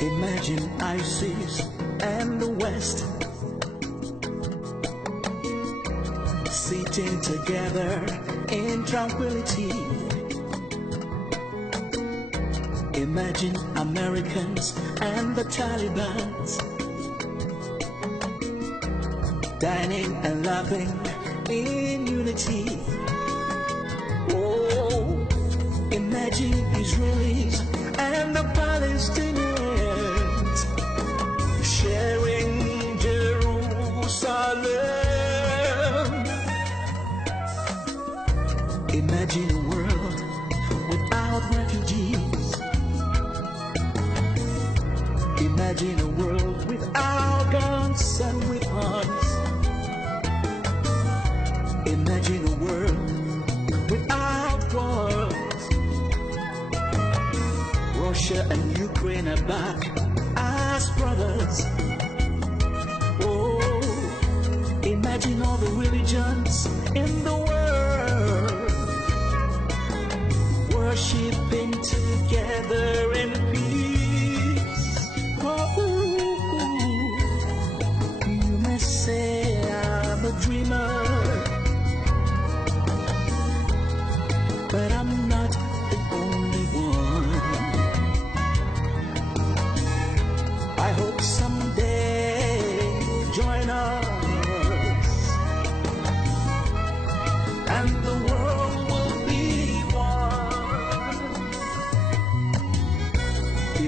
Imagine ISIS and the West sitting together in tranquility. Imagine Americans and the Taliban dining and laughing in unity. Oh, imagine Israelis and the Palestinians sharing Jerusalem. Imagine a world without refugees. Imagine a world without guns and weapons. Imagine a world without wars. Russia and Ukraine are back as brothers. Oh, imagine all the religions in the world worshiping together in peace. Oh, you may say I'm a dreamer, but I'm not the only one. I hope someday you'll join us, and the world will be one.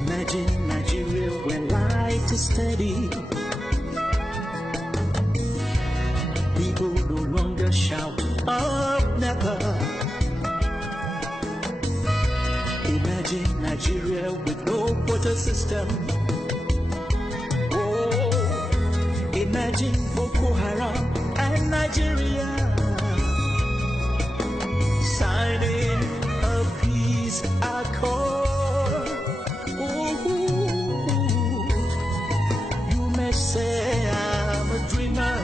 Imagine Nigeria where light is steady. People no longer shout up never. Imagine Nigeria with no quota system. Oh, imagine Boko Haram and Nigeria signing a peace accord. Ooh, you may say I'm a dreamer,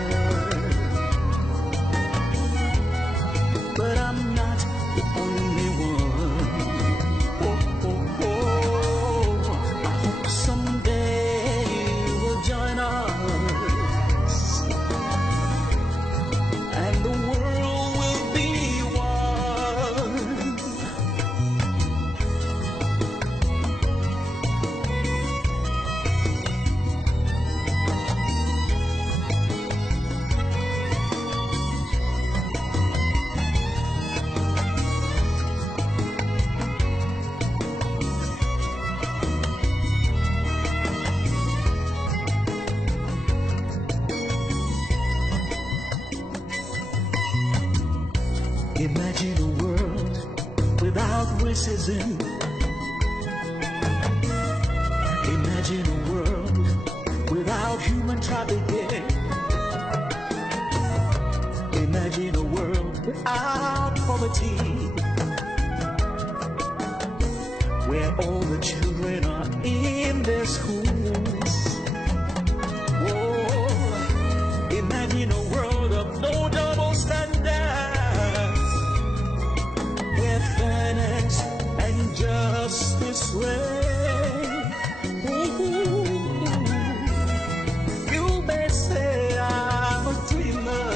but I'm not the only one. I hope someday you'll join us, and the world will be one. Imagine a world without racism. Imagine a world without human trafficking. Imagine a world without poverty, where all the children are in their schools. Oh, imagine a world of no double standards, where fairness and justice reign. Ooh, you may say I'm a dreamer,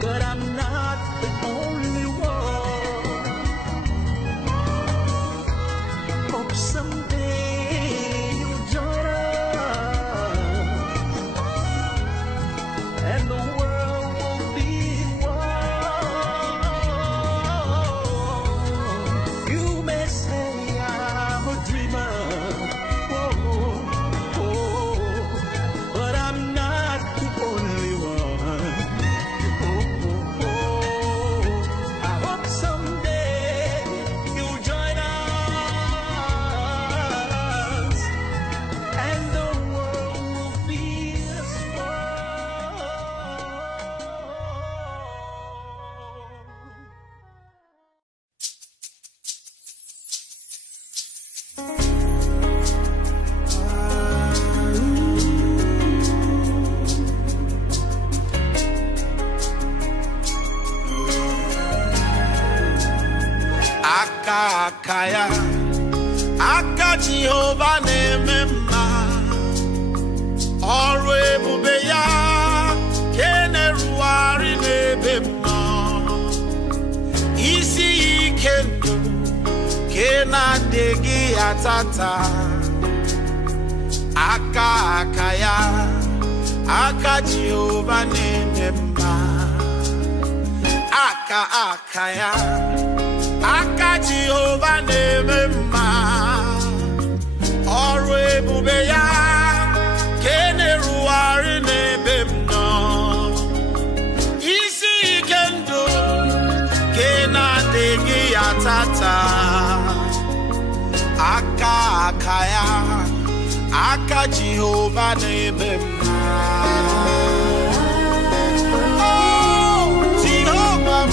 but I'm not the only one. Hope someday you'll join us, and the world will be one. You may say I'm a dreamer, but I'm not the only one. I hope someday you'll join us, and the world will be as one. Akakaya aka Jehovah nemema ọrụ ebube ya keneruari n'ebe m nọ isi ike ndụ kenadịghị atata aka ya aka Jehovah nemema aka ya aka Jehovah nemema ọrụ ebube ya keneruari n'ebe m nọ isi ike ndụ kenadịghị atata aka ya aka Jehovah nemema oh Jehovah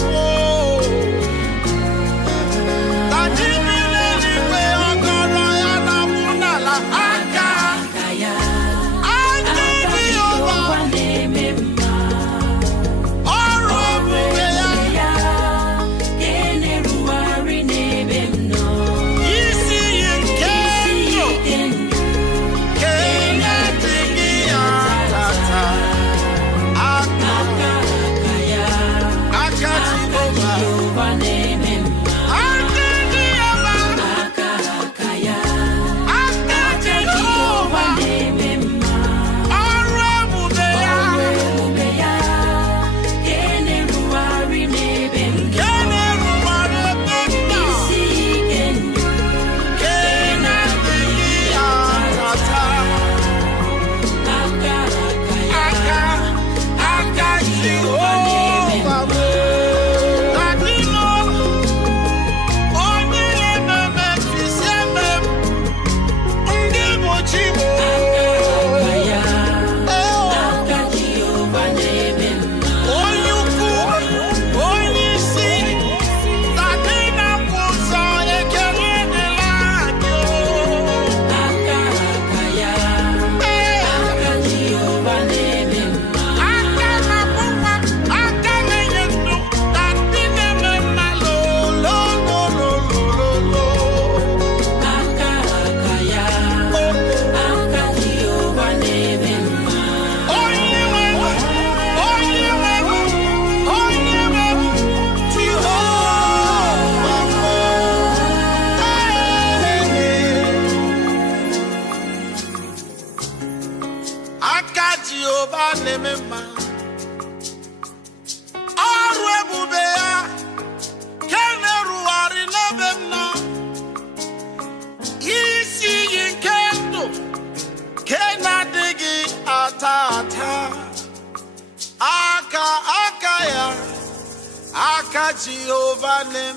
aka Jehovah nemema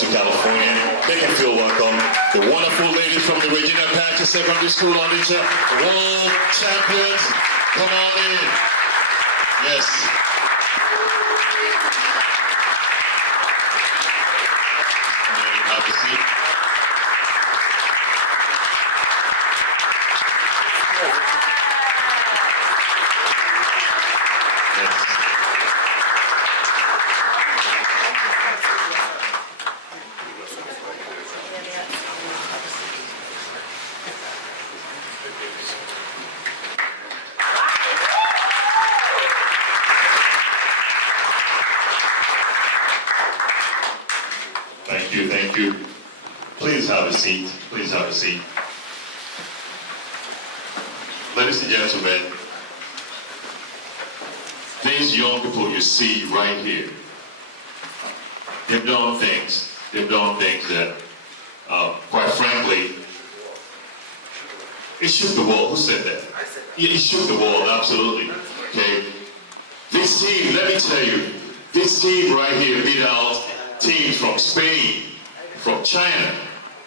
to California. Make you feel welcome. The wonderful ladies from the Regina Patrick Secondary School auditor, world champions. Come on in. Yes. Have a seat. Yes. Thank you. Please have a seat. Please have a seat. Ladies and gentlemen, these young people you see right here, they've done things that, quite frankly, it shook the world. Who said that? It shook the world, absolutely. Okay. This team, let me tell you, this team right here beat out teams from Spain, from China,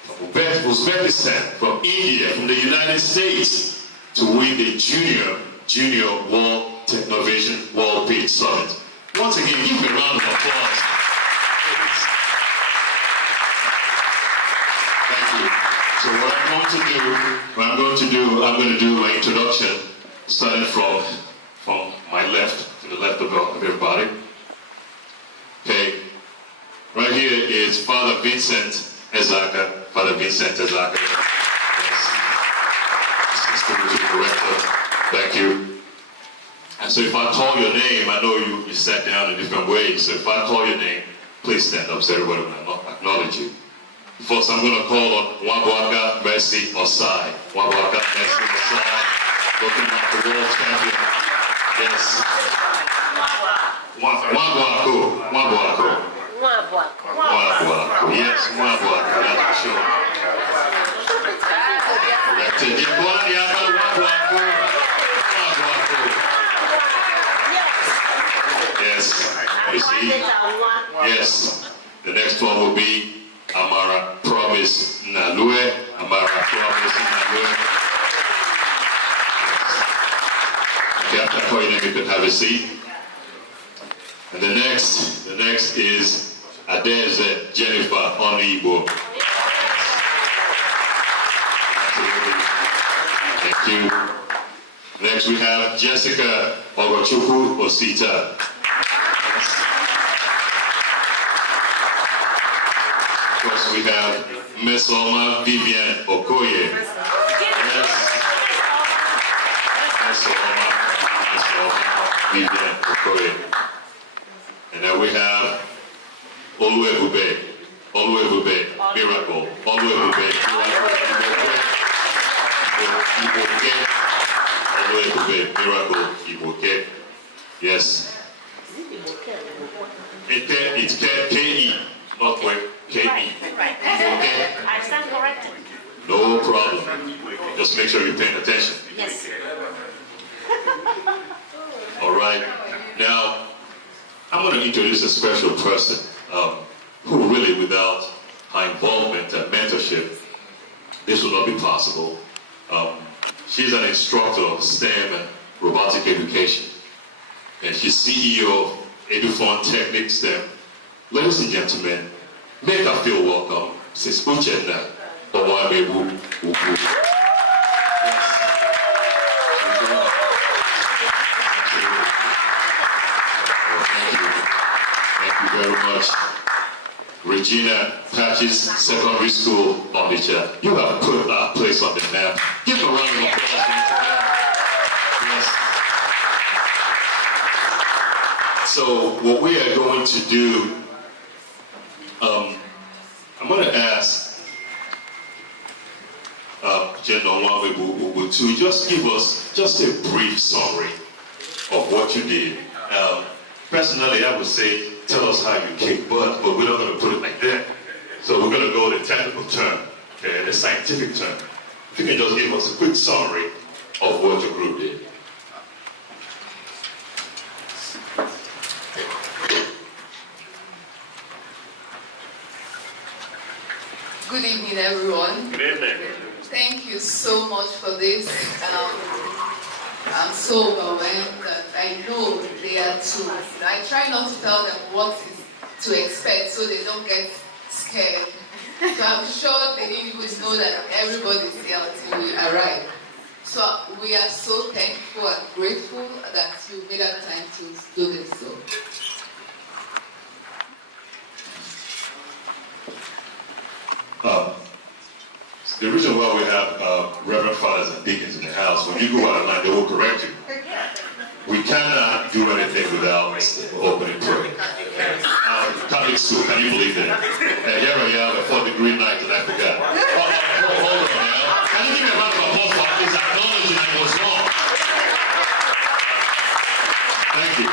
from Uzbekistan, from India, from the United States to win the Junior World Novation World Peace Summit. Once again, give me a round of applause. Thank you. So what I'm going to do my introduction, starting from my left to the left of everybody. Okay. Right here is Father Vincent Ezaka. Father Vincent Ezaka. Yes. Spiritual director. Thank you. And so if I call your name, I know you sat down in different ways. So if I call your name, please stand up so everybody will acknowledge you. First, I'm going to call on Wabwaka Mercy Osai. Wabwaka Mercy Osai. Looking like the world champion. Yes. Wabwako. Wabwako. Wabwako. Yes, Wabwako. That's for sure. That's it. Wabwako. Yes. You see? Yes. The next one will be Amara Promise Nalue. Amara Promise Nalue. Okay, after calling them, you can have a seat. And the next is Adeze Jennifer Onibo. Thank you. Next we have Jessica Ogochukwu Osita. Of course we have Miss Oma Vivian Okoye. Yes. Miss Oma Vivian Okoye. And then we have Oluebube Miracle. Oluebube Miracle Iboke. Yes. It's K-E, not K-E. Right. I stand corrected. No problem. Just make sure you're paying attention. Yes. All right. Now, I'm going to introduce a special person who really, without her involvement and mentorship, this would not be possible. She's an instructor of STEM and robotic education. And she's CEO of EduFund Technic STEM. Ladies and gentlemen, make her feel welcome. Sis Uchenna Owamebu Ubu. Thank you very much. Regina Patches Secondary School, Onitsha. You have put our place on the map. Give a round of applause. Yes. So what we are going to do, I'm going to ask General Nwamebu to just give us just a brief summary of what you did. Personally, I would say, tell us how you kick butt, but we're not going to put it like that. So we're going to go the technical term, okay, the scientific term. If you can just give us a quick summary of what your group did. Good evening, everyone. Good evening. Thank you so much for this. I'm so overwhelmed that I know they are too. I try not to tell them what is to expect so they don't get scared. So I'm sure they didn't even know that everybody's here until we arrive. So we are so thankful and grateful that you made that time to do this. So. The reason why we have Reverend Fathers and Deacons in the house, when you go out of line, they will correct you. We cannot do anything without opening prayer. Catholic school, can you believe that? And here I am at 4th-degree night and I forgot. Hold on now. Can you give me a round of applause for this acknowledging I was wrong? Thank you.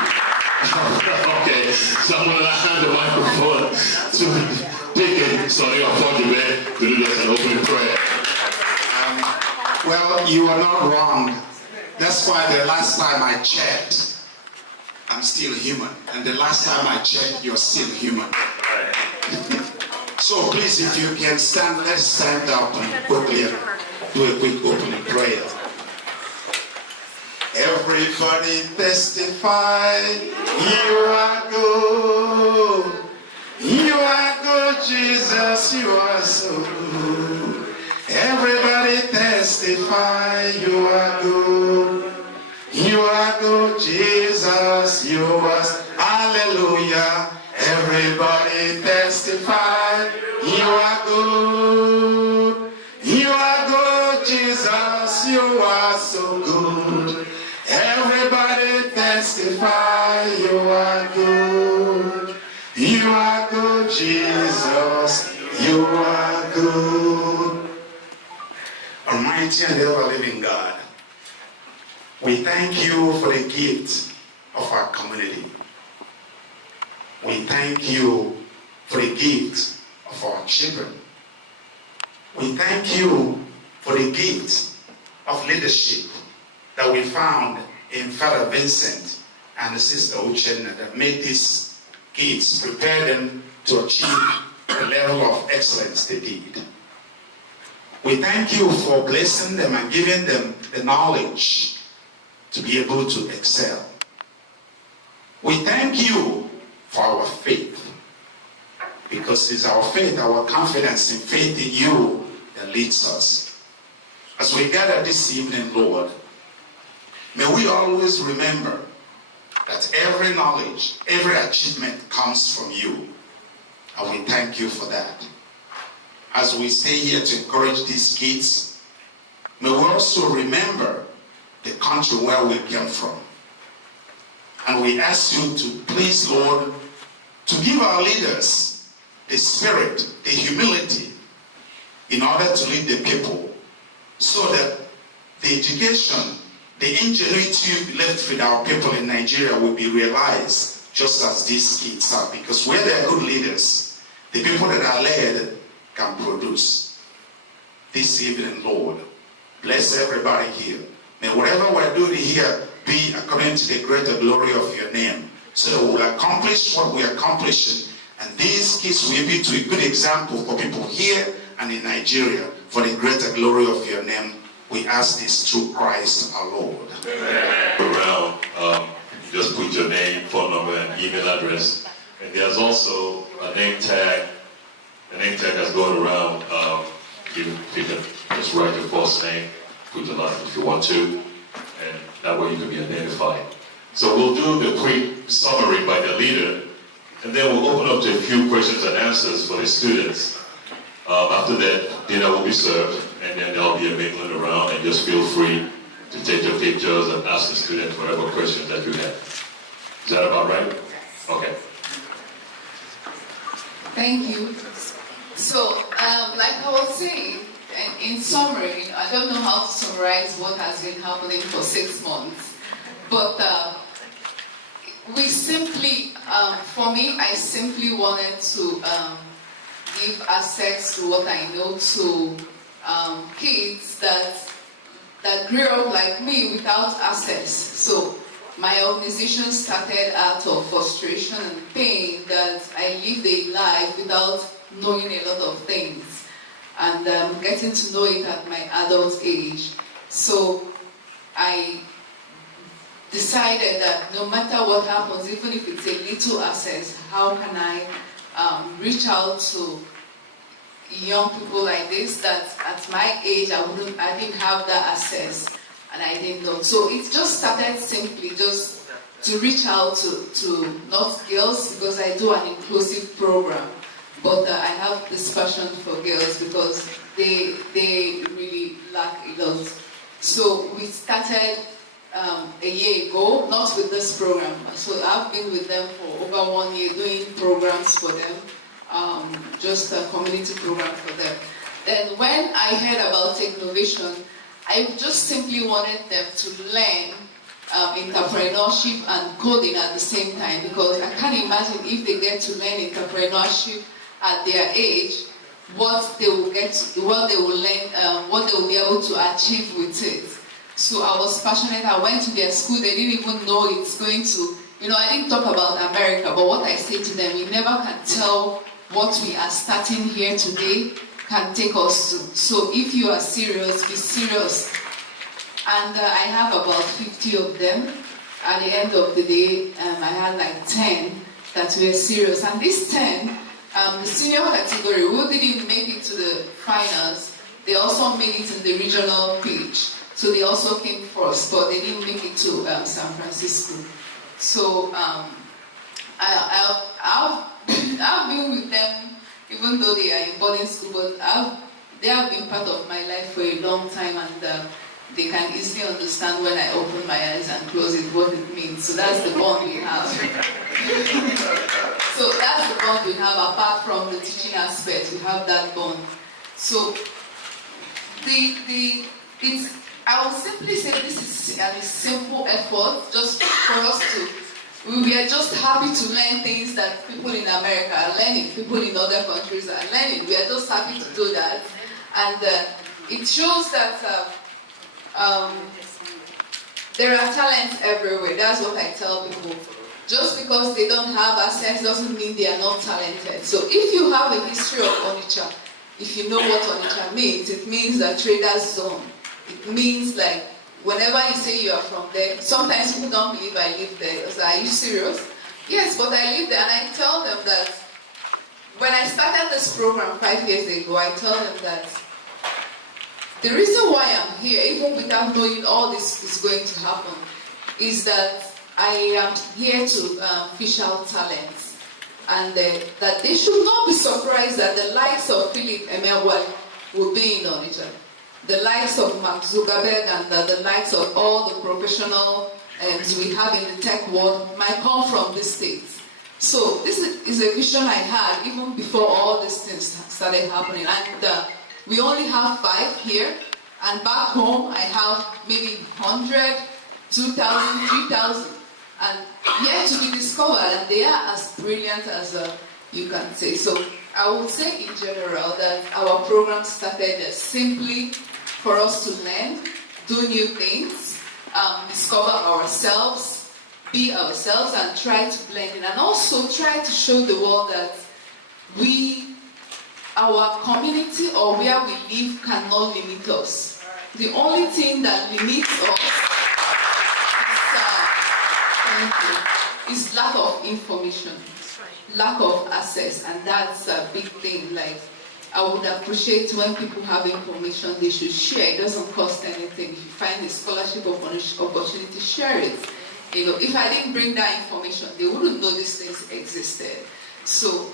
Okay, so I'm going to hand the microphone to Deacon Sonny Ofonjibe to do us an opening prayer. Well, you are not wrong. That's why the last time I checked, I'm still human. And the last time I checked, you're still human. So please, if you can stand, let's stand up and quickly do a quick opening prayer. Everybody testify, you are good. You are good, Jesus, you are so good. Everybody testify, you are good. You are good, Jesus, you are, hallelujah. Everybody testify, you are good. You are good, Jesus, you are so good. Everybody testify, you are good. You are good, Jesus, you are good. Almighty and ever-living God, we thank you for the gift of our community. We thank you for the gift of our children. We thank you for the gift of leadership that we found in Father Vincent and Sister Uchenna that made these kids, prepare them to achieve the level of excellence they did. We thank you for blessing them and giving them the knowledge to be able to excel. We thank you for our faith, because it's our faith, our confidence in faith in you that leads us. As we gather this evening, Lord, may we always remember that every knowledge, every achievement comes from you. And we thank you for that. As we stay here to encourage these kids, may we also remember the country where we came from. And we ask you to please, Lord, to give our leaders the spirit, the humility, in order to lead the people, so that the education, the ingenuity left with our people in Nigeria will be realized just as these kids are. Because where there are good leaders, the people that are led can produce. This evening, Lord, bless everybody here. May whatever we're doing here be according to the greater glory of your name, so that we will accomplish what we are accomplishing, and these kids will be to a good example for people here and in Nigeria, for the greater glory of your name. We ask this through Christ our Lord. Around, you just put your name, phone number, and email address, and there's also a name tag. The name tag that's going around. You can just write your first name, put your last if you want to, and that way you can be identified. So we'll do the quick summary by the leader, and then we'll open up to a few questions and answers for the students. After that, dinner will be served, and then there'll be a mingling around, and just feel free to take your pictures and ask the students whatever questions that you have. Is that about right? Okay. Thank you. So, like I was saying, in summary, I don't know how to summarize what has been happening for 6 months, but we simply, for me, I simply wanted to give access to what I know to kids that grew up like me without access. So my organization started out of frustration and pain that I lived a life without knowing a lot of things, and getting to know it at my adult age. So I decided that no matter what happens, even if it's a little access, how can I reach out to young people like this that at my age I didn't have that access, and I didn't know. So it just started simply just to reach out to not girls, because I do an inclusive program, but I have this passion for girls because they really lack a lot. So we started a year ago, not with this program. So I've been with them for over 1 year doing programs for them, just a community program for them. Then when I heard about Novation, I just simply wanted them to learn entrepreneurship and coding at the same time, because I can't imagine if they get to learn entrepreneurship at their age, what they will get, what they will learn, what they will be able to achieve with it. So I was passionate. I went to their school. They didn't even know it's going to, I didn't talk about America, but what I say to them, you never can tell what we are starting here today can take us to. So if you are serious, be serious. And I have about 50 of them. At the end of the day, I had like 10 that were serious. And these 10, the senior category, who didn't make it to the finals, they also made it in the regional pitch. So they also came first, but they didn't make it to San Francisco. So I've been with them, even though they are in boarding school, but they have been part of my life for a long time, and they can easily understand when I open my eyes and close it, what it means. So that's the bond we have. So that's the bond we have, apart from the teaching aspect, we have that bond. So I will simply say this is a simple effort just for us to, we are just happy to learn things that people in America are learning, people in other countries are learning. We are just happy to do that. And it shows that there are talents everywhere. That's what I tell people. Just because they don't have access doesn't mean they are not talented. So if you have a history of Onitsha, if you know what Onitsha means, it means the trader's zone. It means like, whenever you say you are from there, sometimes people don't believe I live there. So, are you serious? Yes, but I live there, and I tell them that when I started this program 5 years ago, I tell them that the reason why I'm here, even without knowing all this is going to happen, is that I am here to fish out talents. And that they should not be surprised that the likes of Philip Emeagwali will be in Onitsha. The likes of Mark Zuckerberg and the likes of all the professionals we have in the tech world might come from this state. So this is a vision I had even before all these things started happening. And we only have 5 here, and back home I have maybe 100, 2,000, 3,000, and yet to be discovered, and they are as brilliant as you can say. So I would say in general that our program started simply for us to learn, do new things, discover ourselves, be ourselves, and try to blend in, and also try to show the world that our community or where we live cannot limit us. The only thing that limits us is lack of information, lack of access, and that's a big thing. Like, I would appreciate when people have information they should share. It doesn't cost anything. If you find a scholarship opportunity, share it. You know, if I didn't bring that information, they wouldn't know these things existed. So,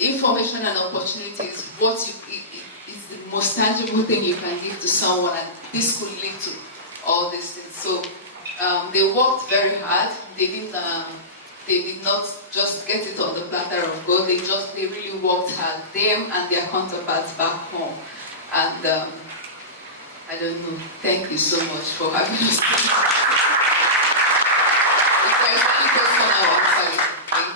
information and opportunity is is the most tangible thing you can give to someone, and this could lead to all these things. So, they worked very hard. They did not just get it on the platter of gold. They really worked hard, them and their counterparts back home. And I don't know. Thank you so much for having us. If there's any question, I will answer it. Thank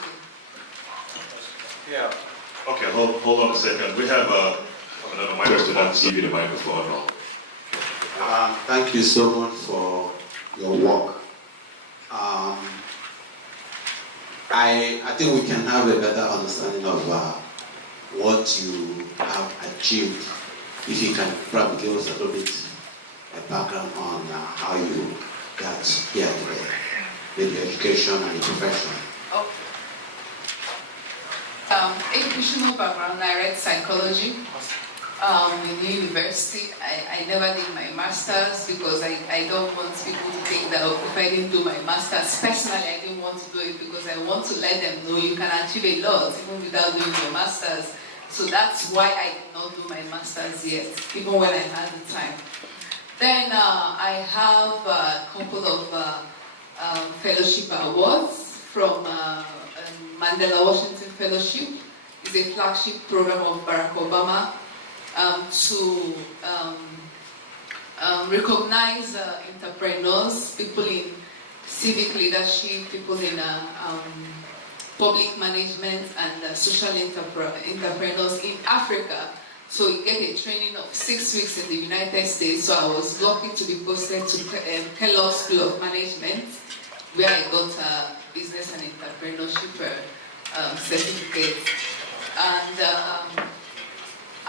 you. Yeah. Okay, hold on a second. We have another microphone. I'll give you the microphone. Thank you so much for your work. I think we can have a better understanding of what you have achieved. If you can probably give us a little bit of background on how you got here today, maybe education and profession. Okay. Educational background, I read psychology. In university, I never did my master's because I don't want people to think that if I didn't do my master's, personally I didn't want to do it because I want to let them know you can achieve a lot even without doing your master's. So that's why I did not do my master's yet, even when I had the time. Then I have a couple of fellowship awards from Mandela Washington Fellowship. It's a flagship program of Barack Obama. To recognize entrepreneurs, people in civic leadership, people in public management, and social entrepreneurs in Africa. So you get a training of 6 weeks in the United States. So I was lucky to be posted to Kellogg School of Management, where I got a business and entrepreneurship certificate. And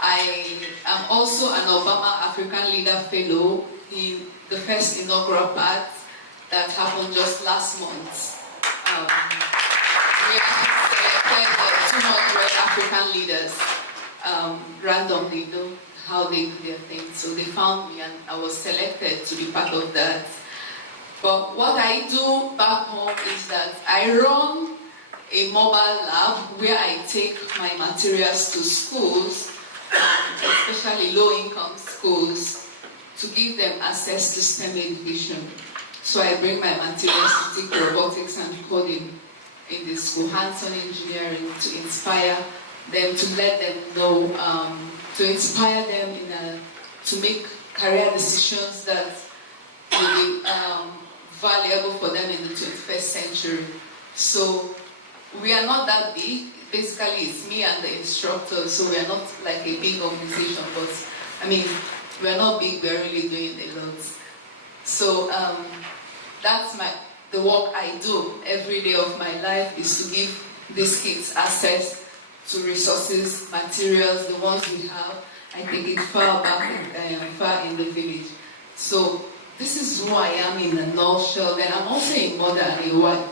I am also an Obama African Leader Fellow in the first inaugural part that happened just last month. We have selected 200 African leaders randomly, know how they do their thing. So they found me and I was selected to be part of that. But what I do back home is that I run a mobile lab where I take my materials to schools, especially low-income schools, to give them access to STEM education. So I bring my materials to take robotics and coding in the school, hands-on engineering, to inspire them, to let them know, to inspire them to make career decisions that will be valuable for them in the 21st century. So we are not that big. Basically, it's me and the instructor, so we are not like a big organization, but I mean, we are not big, we're really doing a lot. So that's the work I do every day of my life, is to give these kids access to resources, materials, the ones we have. I take it far back, far in the village. So this is who I am in a nutshell. Then I'm also a mother and a wife.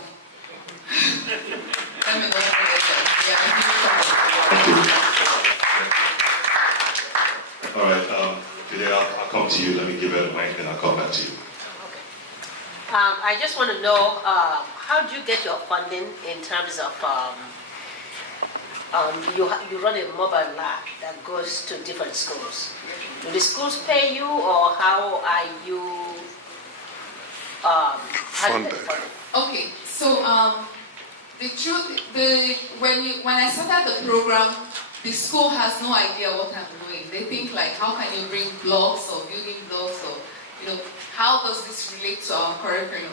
Let me not forget that. All right, Fidel, I'll come to you. Let me give it a mic, and I'll come back to you. I just want to know, how do you get your funding in terms of, you run a mobile lab that goes to different schools. Do the schools pay you, or how are you funded? Okay, so the truth, when I started the program, the school has no idea what I'm doing. They think like, how can you bring blocks or building blocks, or how does this relate to our curriculum?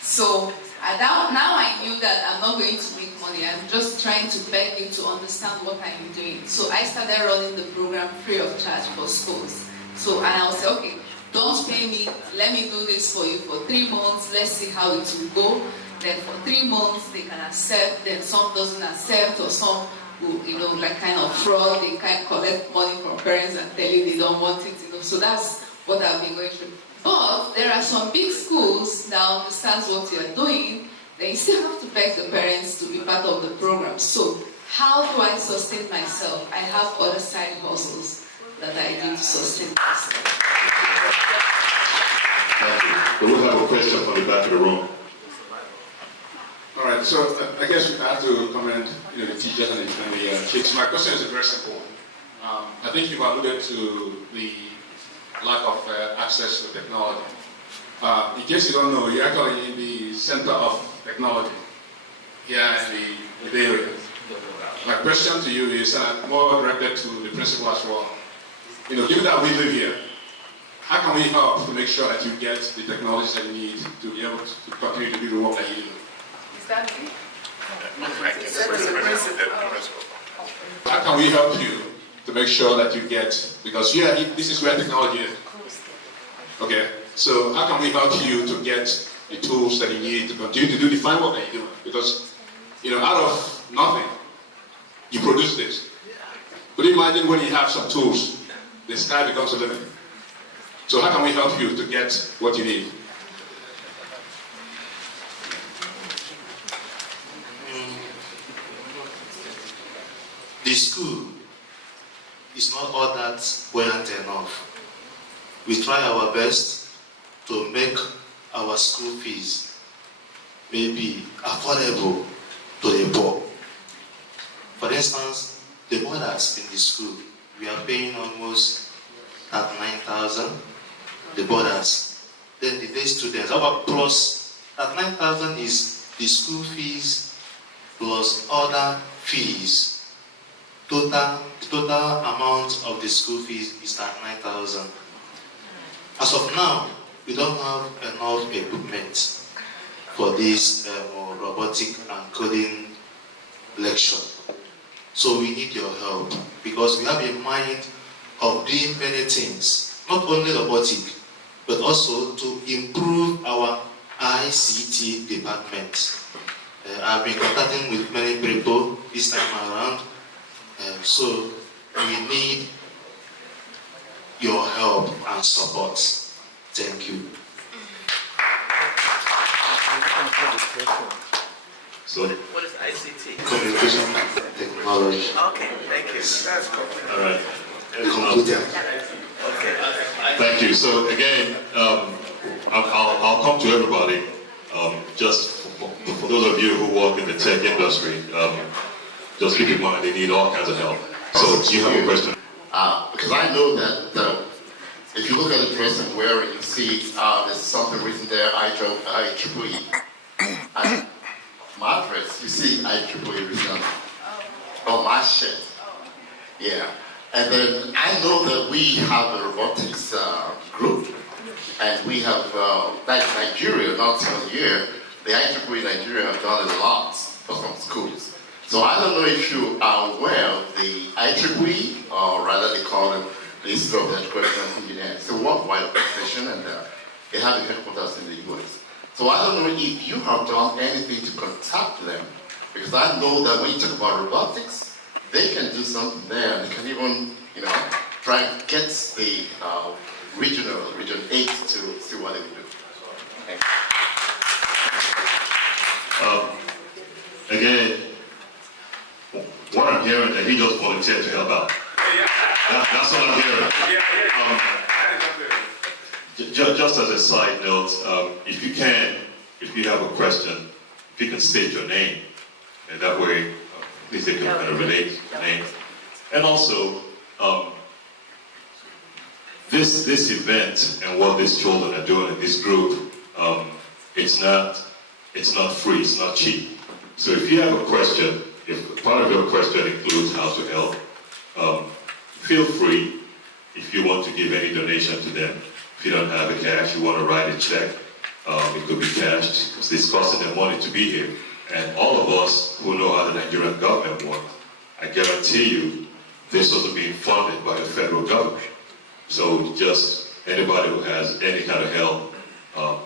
So now I knew that I'm not going to make money. I'm just trying to beg you to understand what I'm doing. So I started running the program free of charge for schools. So, and I'll say, okay, don't pay me, let me do this for you for 3 months, let's see how it will go. Then for 3 months they can accept, then some doesn't accept, or some who, like kind of fraud, they can collect money from parents and tell you they don't want it, So that's what I've been going through. But there are some big schools that understand what you are doing, they still have to beg the parents to be part of the program. So how do I sustain myself? I have other side hustles that I do to sustain myself. Thank you. But we'll have a question from the back of the room. All right, so I guess we have to commend the teachers and the kids. My question is very simple. I think you've alluded to the lack of access to technology. In case you don't know, you're actually in the center of technology here in the Bay Area. My question to you is more directed to the principal as well. Given that we live here, how can we help to make sure that you get the technologies that you need to be able to continue to do the work that you do? Is that me? How can we help you to make sure that you get, because this is where technology is. Okay, so how can we help you to get the tools that you need to continue to do the fine work that you do? Because, out of nothing, you produce this. But imagine when you have some tools, the sky becomes a limit. So how can we help you to get what you need? The school is not all that buoyant enough. We try our best to make our school fees maybe affordable to the poor. For instance, the mothers in the school, we are paying almost at 9,000, the mothers. Then the day students, plus that 9,000 is the school fees plus other fees. The total amount of the school fees is at 9,000. As of now, we don't have enough equipment for this robotic and coding lecture. So we need your help, because we have in mind of doing many things, not only robotic, but also to improve our ICT department. I've been contacting with many people this time around. So we need your help and support. Thank you. So, What is ICT? Communication technology. Okay, thank you. That's cool. all right. Computer. Okay. Thank you. So again, I'll come to everybody. Just for those of you who work in the tech industry, just keep in mind they need all kinds of help. So do you have a question? Because I know that if you look at the dress I'm wearing, you see there's something written there, IEEE. And my dress, you see IEEE written on my shirt. Yeah. And then I know that we have a robotics group, and we have, like Nigeria, not even here, the IEEE Nigeria have done a lot for some schools. So I don't know if you are aware of the IEEE, or rather they call it the Institute of Education and Engineering. It's a worldwide organization, and they have a headquarters in the US. So I don't know if you have done anything to contact them, because I know that when you talk about robotics, they can do something there. They can even, try and get the Region 8 to see what they will do. Again, what I'm hearing that he just volunteered to help out. That's what I'm hearing. Just as a side note, if you have a question, if you can state your name, and that way, at least they can kind of relate your name. And also, this event and what these children are doing in this group, it's not free, it's not cheap. So if you have a question, if part of your question includes how to help, feel free if you want to give any donation to them. If you don't have the cash, you want to write a check, it could be cashed, because it's costing them money to be here. And all of us who know how the Nigerian government works, I guarantee you, this was being funded by the federal government. So just anybody who has any kind of help,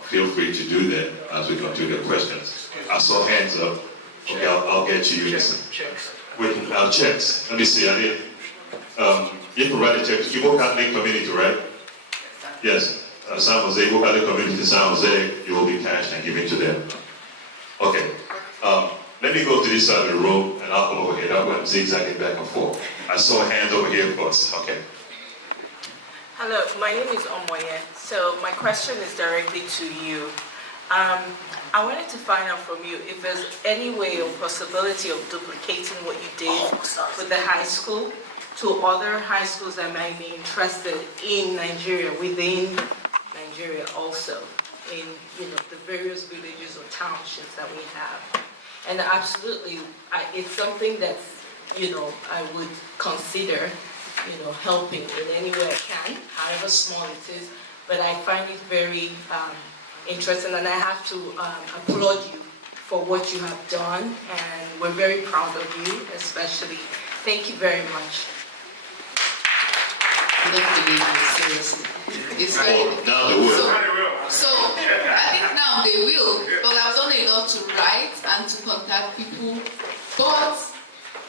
feel free to do that as we go through the questions. I saw hands up. Okay, I'll get you. Checks. Checks. Let me see. You can write a check. Igbo Catholic community, right? Yes. San Jose, Igbo Catholic community, San Jose. You will be cashed and given to them. Okay. Let me go to this side of the room, and I'll come over here. That way I'm zigzagging back and forth. I saw hands over here first. Okay. Hello, my name is Omoye. So my question is directly to you. I wanted to find out from you if there's any way or possibility of duplicating what you did with the high school to other high schools that might be interested in Nigeria, within Nigeria also, in the various villages or townships that we have. And absolutely, it's something that I would consider helping in any way I can, however small it is. But I find it very interesting, and I have to applaud you for what you have done, and we're very proud of you, especially. Thank you very much. I don't believe you, seriously. It's very, now they will. So I think now they will, but I've done a lot to write and to contact people, but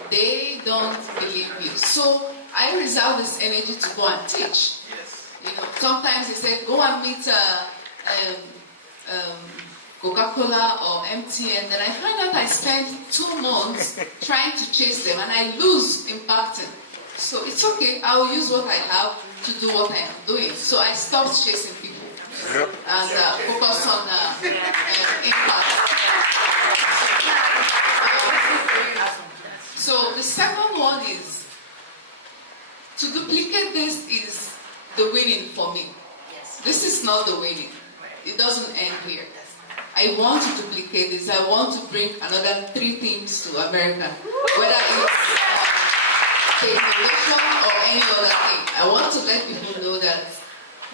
they don't believe you. So I reserve this energy to go and teach. Sometimes they say, go and meet Coca-Cola or MTN, then I find out I spend 2 months trying to chase them and I lose impacting. So it's okay, I will use what I have to do what I am doing. So I stopped chasing people and focus on impact. So the second one is, to duplicate this is the winning for me. This is not the winning. It doesn't end here. I want to duplicate this. I want to bring another 3 things to America, whether it's innovation or any other thing. I want to let people know that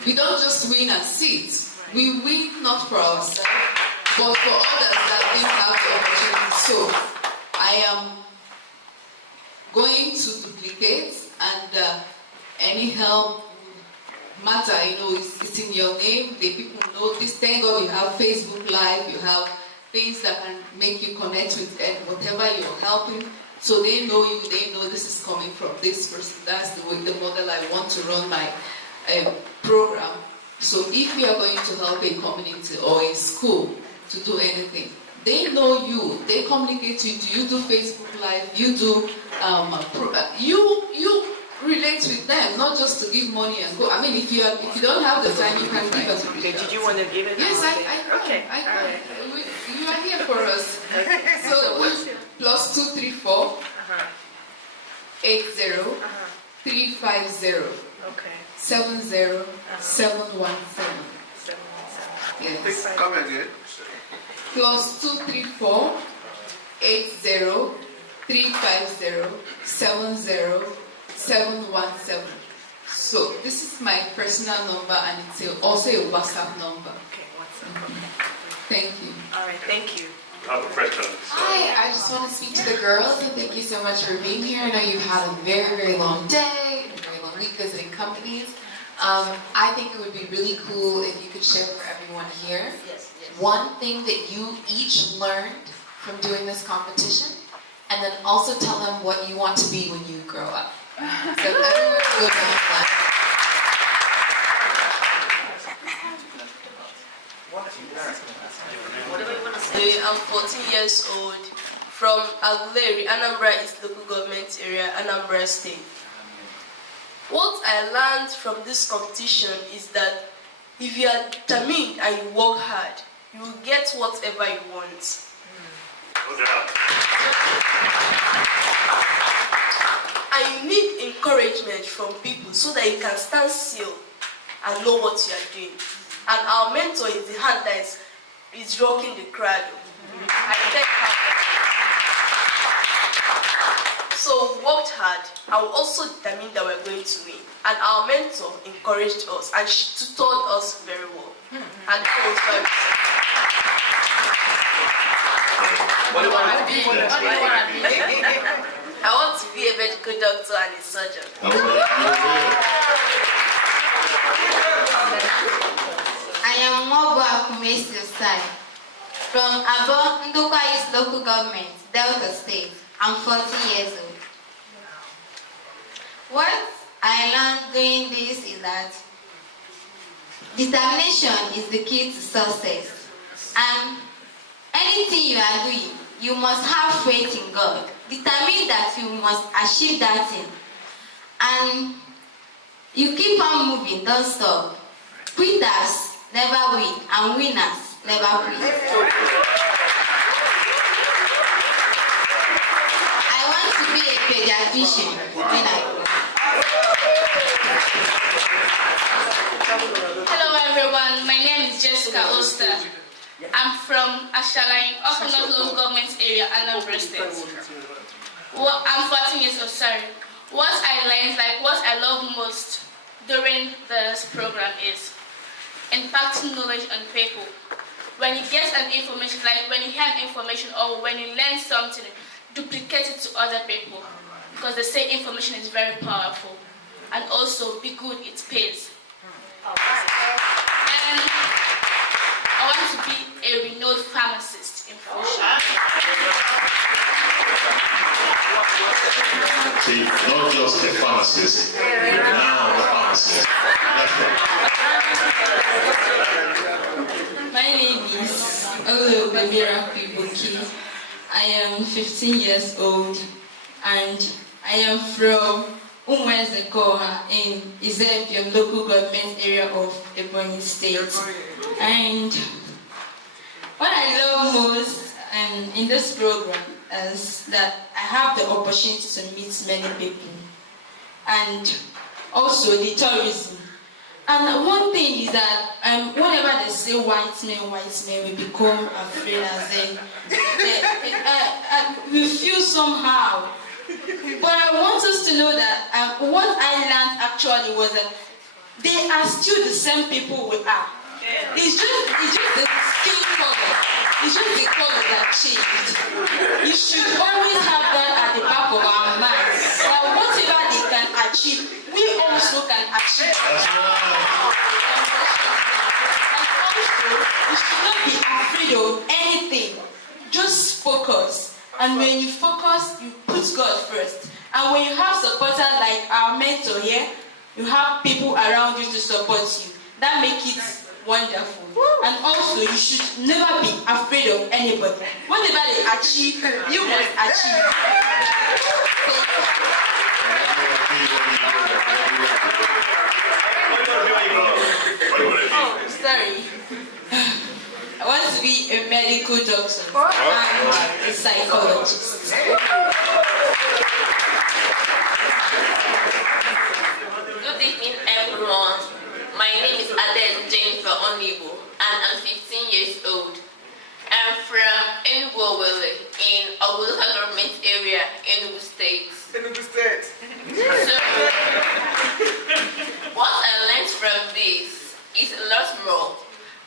we don't just win and sit. We win not for ourselves, but for others that didn't have the opportunity. So I am going to duplicate, and any help matter, it's in your name. The people know this. Thank God you have Facebook Live, you have things that can make you connect with whatever you're helping. So they know you, they know this is coming from this person. That's the way, the model I want to run my program. So if we are going to help a community or a school to do anything, they know you, they communicate with you, do Facebook Live, you do, you relate with them, not just to give money and go. I mean, if you don't have the time, you can give us. Okay, did you want to give it? Yes, I can. Okay. I can. You are here for us. So +234 80 350 Okay. 70717. Yes. Come again. +234 80 350 70717. So this is my personal number, and it's also a WhatsApp number. Okay, WhatsApp. Thank you. All right, thank you. I have a question. Hi, I just want to speak to the girls and thank you so much for being here. I know you've had a very, very long day and a very long week visiting companies. I think it would be really cool if you could share for everyone here one thing that you each learned from doing this competition, and then also tell them what you want to be when you grow up. So everyone go down that. I'm 14 years old from Aguleri, Anambra East Local Government Area, Anambra State. What I learned from this competition is that if you are determined and you work hard, you will get whatever you want. And you need encouragement from people so that you can stand still and know what you are doing. And our mentor is the hand that is rocking the crowd. I thank her. So we worked hard and we also determined that we're going to win. And our mentor encouraged us and she tutored us very well. And that was very What do you want to be? I want to be a medical doctor and a surgeon. I am Mobo Akumesi Osai from Abo Ndukwa East Local Government, Delta State. I'm 40 years old. What I learned doing this is that determination is the key to success. And anything you are doing, you must have faith in God. Determine that you must achieve that thing. And you keep on moving, don't stop. Quitters never win, and winners never quit. I want to be a pediatrician when I grow up. Hello everyone, my name is Jessica Oster. I'm from Ashalain, Okanot Local Government Area, Anambra State. Well, I'm 14 years old, sorry. What I learned, like what I love most during this program is impacting knowledge on people. When you get an information, like when you hear an information or when you learn something, duplicate it to other people. Because they say information is very powerful. And also, be good, it pays. And I want to be a renowned pharmacist in future. See, not just a pharmacist, now a pharmacist. My name is Olubabira Kibuki. I am 15 years old and I am from Umwezekoha in Izepium local government area of Ebonyi State. And what I love most in this program is that I have the opportunity to meet many people and also the tourism. And one thing is that whenever they say white men, we become afraid as in we feel somehow. But I want us to know that what I learned actually was that they are still the same people we are. It's just the skin color. It's just the color that changed. You should always have that at the back of our minds. That whatever they can achieve, we also can achieve. And also, you should not be afraid of anything. Just focus. And when you focus, you put God first. And when you have supporters like our mentor here, you have people around you to support you. That makes it wonderful. And also, you should never be afraid of anybody. Whatever they achieve, you must achieve. Oh, sorry. I want to be a medical doctor and a psychologist. Good evening, everyone. My name is Adele Jennifer Onibo, and I'm 15 years old. I'm from Enugu in Oguluka government area, Enugu State. Enugu State. So, what I learned from this is a lot more.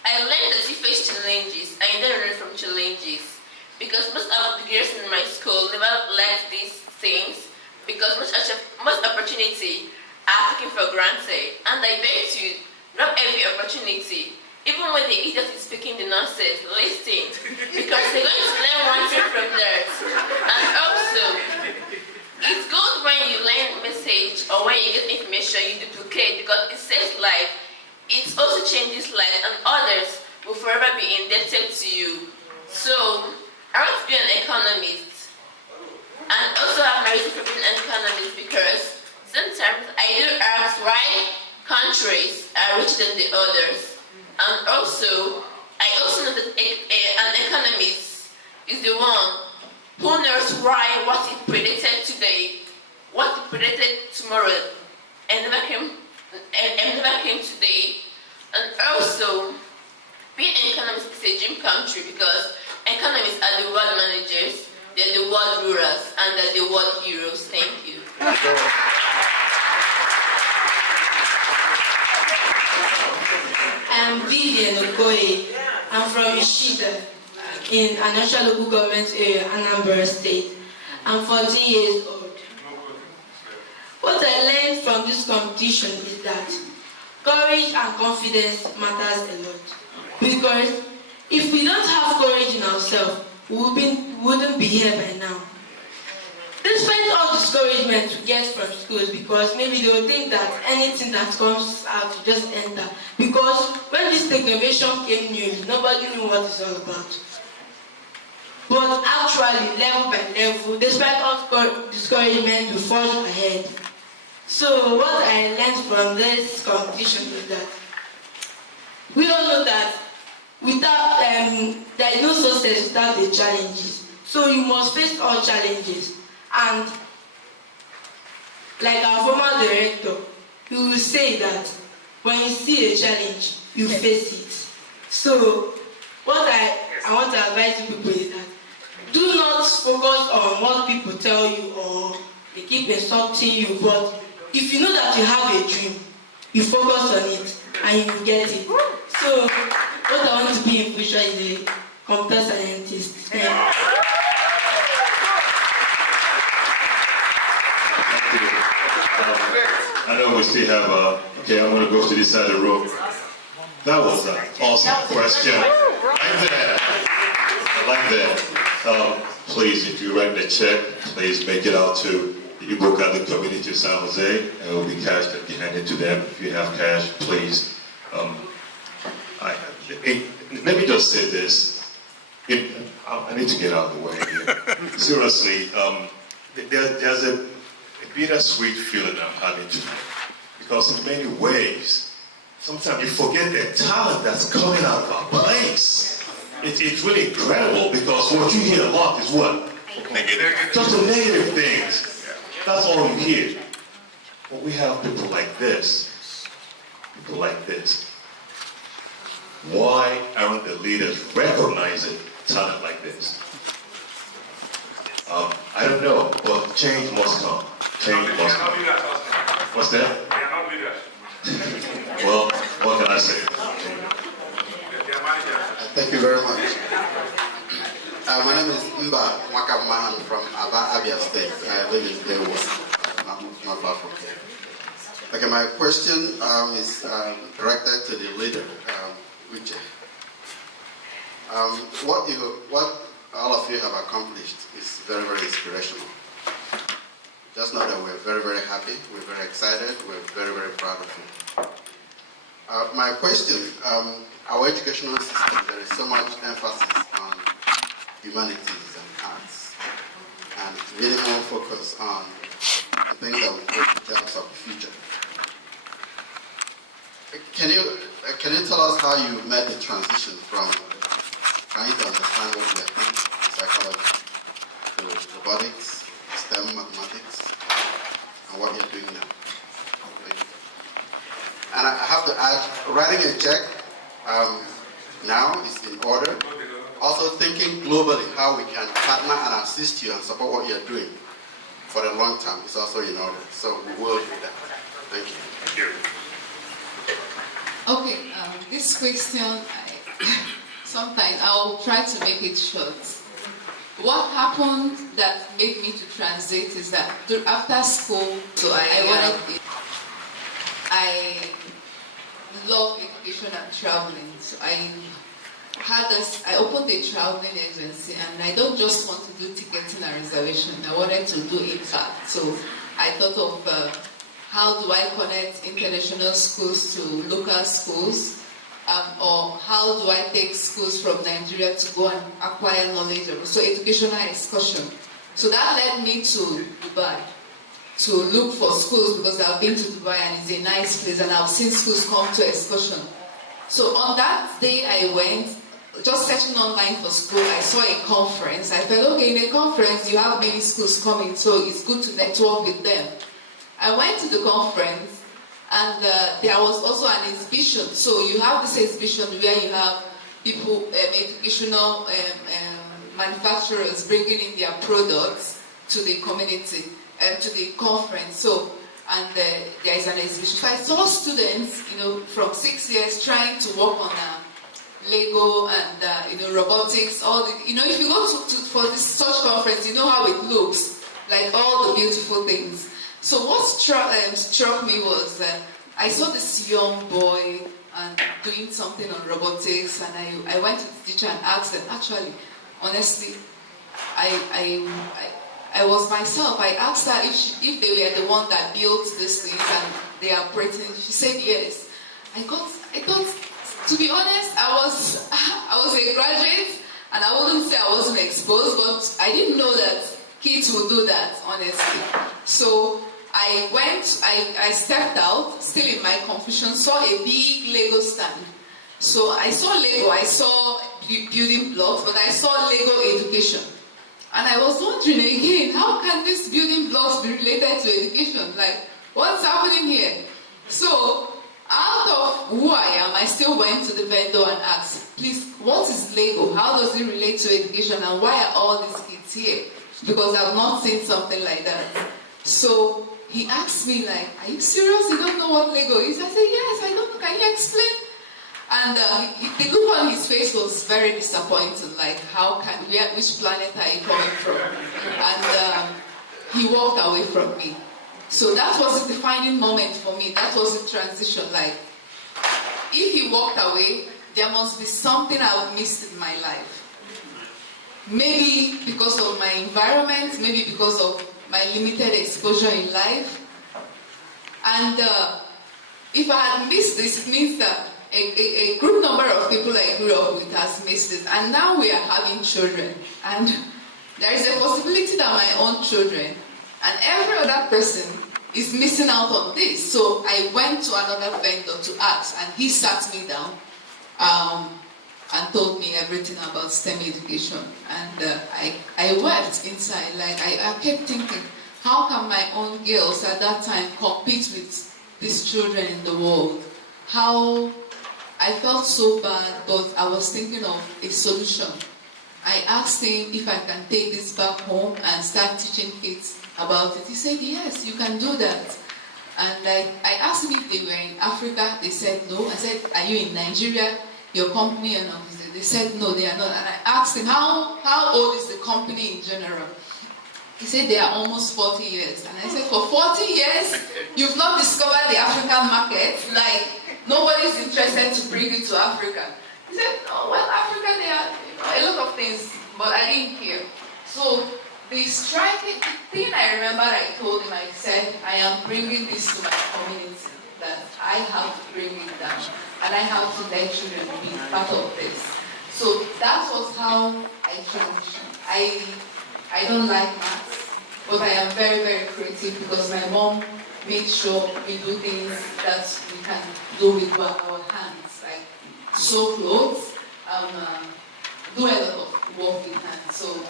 I learned that you face challenges, and you don't learn from challenges. Because most of the girls in my school never learned these things, because most opportunity are taken for granted. And I beg to grab every opportunity. Even when the idiot is speaking the nonsense, listen, because they're going to learn one thing from that. And also, it's good when you learn message or when you get information, you duplicate, because it saves life. It also changes life, and others will forever be indebted to you. So, I want to be an economist, and also have my reason for being an economist, because sometimes I do ask why countries are richer than the others. And also, I also know that an economist is the one who knows why what he predicted today, what he predicted tomorrow, and never came today. And also, being an economist is a dream come true, because economists are the world managers, they're the world rulers, and they're the world heroes. Thank you. I'm Vivian Okoye. I'm from Ishida in Anasha local government area, Anambra State. I'm 14 years old. What I learned from this competition is that courage and confidence matters a lot. Because if we don't have courage in ourselves, we wouldn't be here by now. Despite all discouragement we get from schools, because maybe they will think that anything that comes out will just enter. Because when this Novation came new, nobody knew what it's all about. But actually, level by level, despite all discouragement, we forge ahead. So what I learned from this competition is that we all know that without there is no success without the challenges. So you must face all challenges. And like our former director, he will say that when you see a challenge, you face it. So what I want to advise people is that do not focus on what people tell you or they keep insulting you, but if you know that you have a dream, you focus on it and you will get it. So what I want to be in future is a computer scientist. Yeah. I know we still have, okay, I'm going to go to this side of the room. That was an awesome question. Like that. I like that. Please, if you write the check, please make it out to the Igbo Catholic community of San Jose, and it will be cash that be handed to them. If you have cash, please. Let me just say this. I need to get out of the way here. Seriously, there's a bittersweet feeling I'm having tonight. Because in many ways, sometimes you forget the talent that's coming out of our place. It's really incredible, because what you hear a lot is what? Negative. Just the negative things. That's all you hear. But we have people like this. People like this. Why aren't the leaders recognizing talent like this? I don't know, but change must come. Change must come. What's that? Well, what can I say? Thank you very much. My name is Mba Mwakama. I'm from Aba, Abia State. I live in Gala, not far from here. Okay, my question is directed to the leader, Uche. What all of you have accomplished is very, very inspirational. just know that we're very, very happy, we're very excited, we're very, very proud of you. My question, our educational system, there is so much emphasis on humanities and arts, and minimal focus on the things that will create the jobs of the future. Can you tell us how you made the transition from trying to understand what we are doing in psychology to robotics, STEM, mathematics, and what you're doing now? And I have to add, writing a check now is in order. Also thinking globally how we can partner and assist you and support what you're doing for the long term is also in order. So we will do that. Thank you. Thank you. Okay, this question, sometimes I'll try to make it short. What happened that made me to translate is that after school, I love education and traveling. So I opened a traveling agency, and I don't just want to do ticketing and reservation. I wanted to do impact. So I thought of how do I connect international schools to local schools, or how do I take schools from Nigeria to go and acquire knowledge. So educational excursion. So that led me to Dubai to look for schools, because I've been to Dubai and it's a nice place, and I've seen schools come to excursion. So on that day I went, just searching online for school, I saw a conference. I felt, okay, in a conference you have many schools coming, so it's good to network with them. I went to the conference, and there was also an exhibition. So you have this exhibition where you have people, educational manufacturers bringing in their products to the community, to the conference. So, and there is an exhibition. So I saw students, from 6 years trying to work on Lego and robotics. All the, if you go for this such conference, you know how it looks, like all the beautiful things. So what struck me was I saw this young boy doing something on robotics, and I went to the teacher and asked them. Actually, honestly, I was myself. I asked her if they were the one that built this thing and they are operating. She said yes. I got. To be honest, I was a graduate, and I wouldn't say I wasn't exposed, but I didn't know that kids would do that, honestly. So I stepped out, still in my confusion, saw a big Lego stand. So I saw Lego, I saw building blocks, but I saw Lego education. And I was wondering again, how can these building blocks be related to education? Like, what's happening here? So, out of who I am, I still went to the vendor and asked, please, what is Lego? How does it relate to education? And why are all these kids here? Because I've not seen something like that. So, he asked me like, are you serious? You don't know what Lego is? I said, yes, I don't know. Can you explain? And the look on his face was very disappointed, like, which planet are you coming from? And he walked away from me. So that was a defining moment for me. That was a transition. Like, if he walked away, there must be something I've missed in my life. Maybe because of my environment, maybe because of my limited exposure in life. And if I had missed this, it means that a group number of people I grew up with has missed it. And now we are having children. And there is a possibility that my own children and every other person is missing out on this. So I went to another vendor to ask, and he sat me down and told me everything about STEM education. And I wept inside. Like, I kept thinking, how can my own girls at that time compete with these children in the world? How I felt so bad, but I was thinking of a solution. I asked him if I can take this back home and start teaching kids about it. He said, yes, you can do that. And I asked him if they were in Africa. They said no. I said, are you in Nigeria? Your company? And they said no, they are not. And I asked him, how old is the company in general? He said they are almost 40 years. And I said, for 40 years, you've not discovered the African market? Like, nobody's interested to bring you to Africa. He said, oh, well, Africa, there are a lot of things, but I didn't hear. So the striking thing I remember I told him, I said, I am bringing this to my community, that I have to bring it down, and I have to let children be part of this. So that was how I transitioned. I don't like maths, but I am very, very creative because my mom made sure we do things that we can do with our hands, like sew clothes, do a lot of work with hands. So,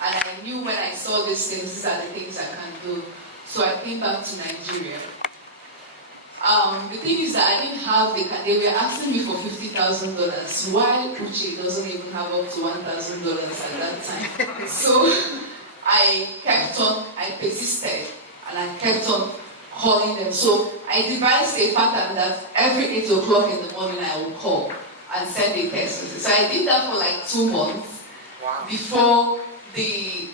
and I knew when I saw these things, these are the things I can do. So I came back to Nigeria. The thing is that I didn't have they were asking me for $50,000, while Uche doesn't even have up to $1,000 at that time. So I kept on, I persisted, and I kept on calling them. So I devised a pattern that every 8 o'clock in the morning I would call and send a text message. So I did that for like 2 months before the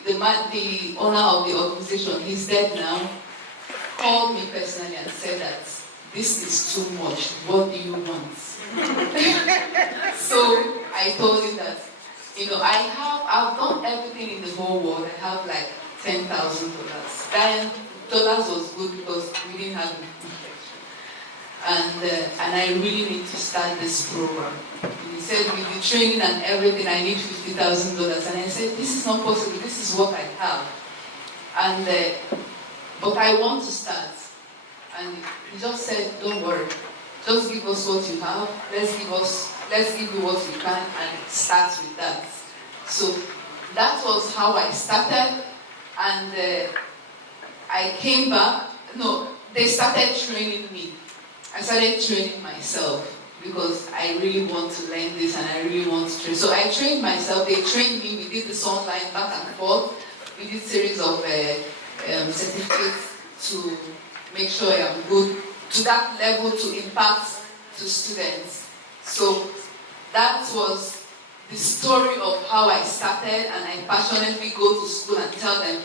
owner of the organization, he's dead now, called me personally and said that this is too much. What do you want? So I told him that, you know, I've done everything in the whole world. I have like $10,000. Then dollars was good because we didn't have inflation. And I really need to start this program. And he said, with the training and everything, I need $50,000. And I said, this is not possible. This is what I have. And but I want to start. And he just said, don't worry. Just give us what you have. Let's give you what you can and start with that. So that was how I started. And I came back. No, they started training me. I started training myself because I really want to learn this and I really want to train. So I trained myself. They trained me. We did this online back and forth. We did series of certificates to make sure I am good to that level to impact to students. So that was the story of how I started, and I passionately go to school and tell them,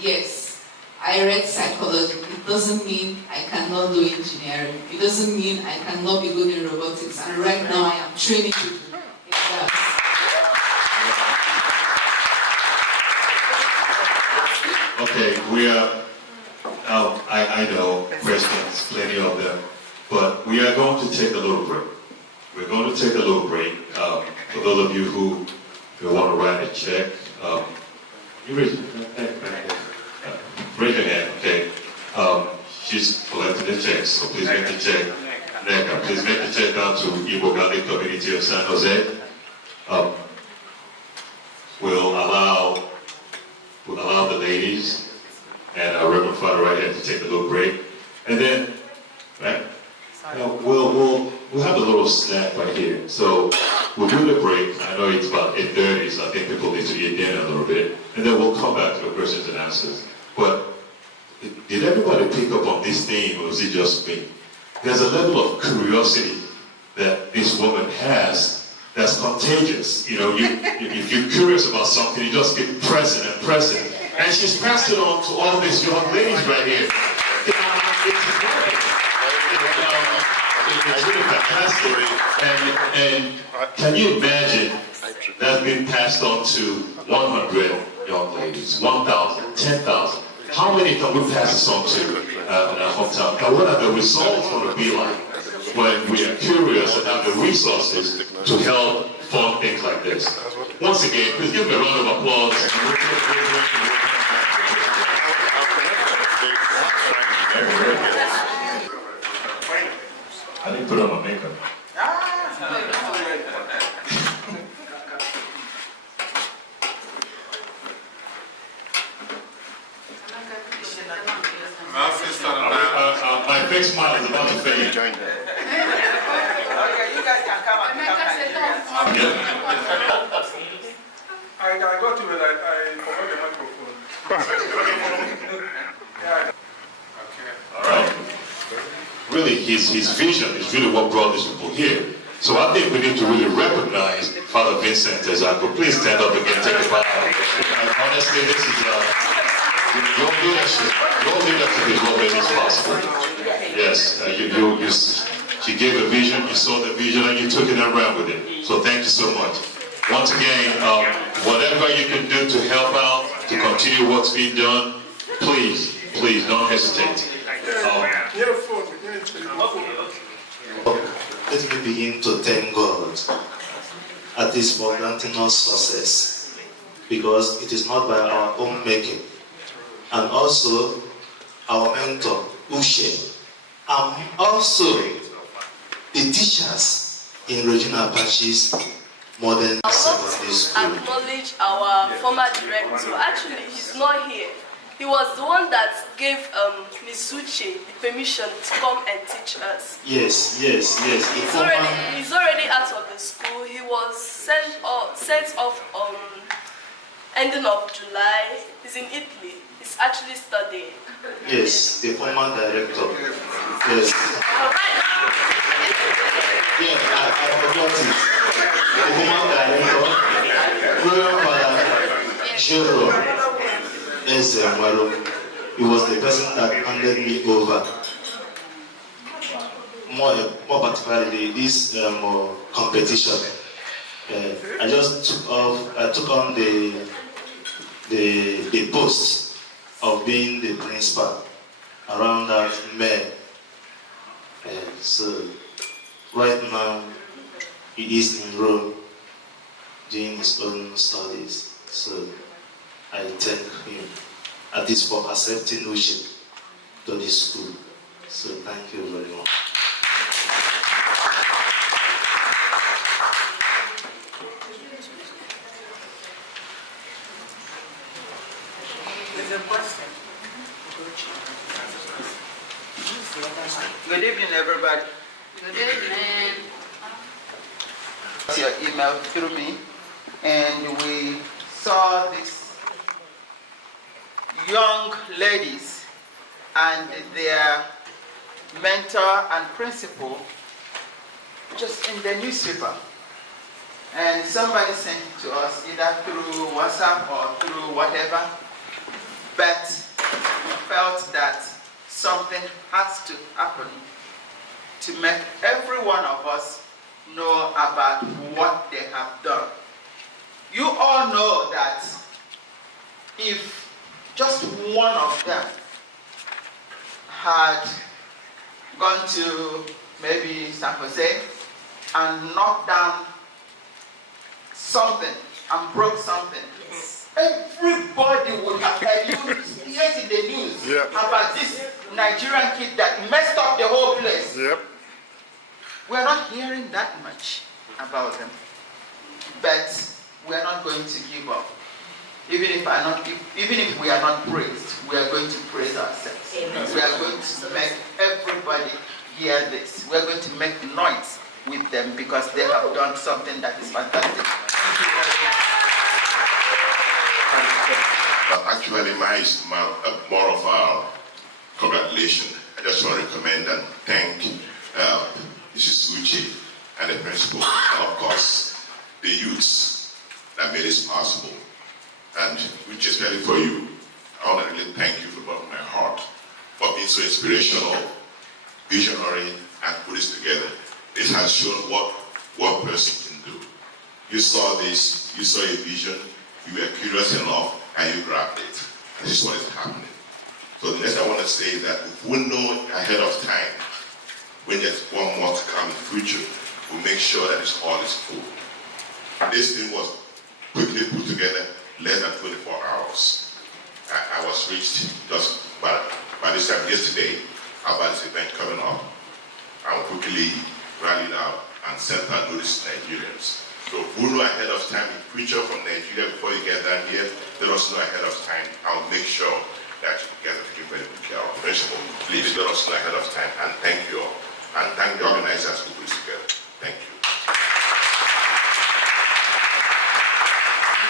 yes, I read psychology. It doesn't mean I cannot do engineering. It doesn't mean I cannot be good in robotics. And right now I am training people in that. Okay, we are, I know questions, plenty of them, but we are going to take a little break. We're going to take a little break. For those of you who want to write a check, you raise your hand, okay. She's collecting the checks, so please make the check. Neka, please make the check out to Igbo Catholic Community of San Jose. We'll allow the ladies and our Reverend Father right here to take a little break. And then, right, we'll have a little snack right here. So we'll do the break. I know it's about 8:30, so I think people need to eat dinner a little bit. And then we'll come back to the questions and answers. But did everybody pick up on this theme, or was it just me? There's a level of curiosity that this woman has that's contagious. You know, if you're curious about something, you just get present and present. And she's passed it on to all these young ladies right here. It's really fantastic. And can you imagine that's been passed on to 100 young ladies, 1,000, 10,000? How many can we pass this on to in our hometown? And what are the results going to be like when we are curious and have the resources to help fund things like this? Once again, please give me a round of applause. I didn't put on my makeup. My big smile is about to fade. Okay, you guys can come and I got to it, I forgot the microphone. All right. Really, his vision is really what brought these people here. So I think we need to really recognize Father Vincent as our group. Please stand up again, take a bow. Honestly, this is your leadership. Your leadership is what made this possible. Yes, you gave a vision, you saw the vision, and you took it and ran with it. So thank you so much. Once again, whatever you can do to help out, to continue what's being done, please don't hesitate. Let me begin to thank God at least for granting us success, because it is not by our own making. And also our mentor, Ushe, and also the teachers in Regina Apache's modern secondary school. Acknowledge our former director. Actually, he's not here. He was the one that gave Ms. Uche the permission to come and teach us. Yes. He's already out of the school. He was sent off on ending of July. He's in Italy. He's actually studying. Yes, the former director. Yes. Yeah, I forgot it. The former director, Royal Father Jero Ezemwaro. He was the person that handed me over. More particularly this competition. I just took on the post of being the principal around that May. So right now he is in Rome doing his own studies. So I thank him at least for accepting Ushe to the school. So thank you very much. Good evening, everybody. Good evening. Your email through me, and we saw these young ladies and their mentor and principal just in the newspaper. And somebody sent it to us either through WhatsApp or through whatever, but we felt that something has to happen to make every one of us know about what they have done. You all know that if just one of them had gone to maybe San Jose and knocked down something and broke something, everybody would have heard in the news about this Nigerian kid that messed up the whole place. We're not hearing that much about them, but we're not going to give up. Even if we are not praised, we are going to praise ourselves. We are going to make everybody hear this. We are going to make noise with them because they have done something that is fantastic. Actually, more of our congratulations. I just want to commend and thank Mrs. Uche and the principal, and of course, the youths that made this possible. And which is really for you, I want to really thank you from the bottom of my heart for being so inspirational, visionary, and put this together. This has shown what one person can do. You saw this, you saw a vision, you were curious enough, and you grabbed it. And this is what is happening. So the next I want to say is that if we know ahead of time, when there's one more to come in the future, we'll make sure that this all is full. This thing was quickly put together, less than 24 hours. I was reached just by this time yesterday about this event coming up. I will quickly rally out and send out notice to Nigerians. So if we know ahead of time in future from Nigeria before you get down here, let us know ahead of time. I'll make sure that you get a very good care of principle. Please let us know ahead of time, and thank you all. And thank the organizers who put this together. Thank you.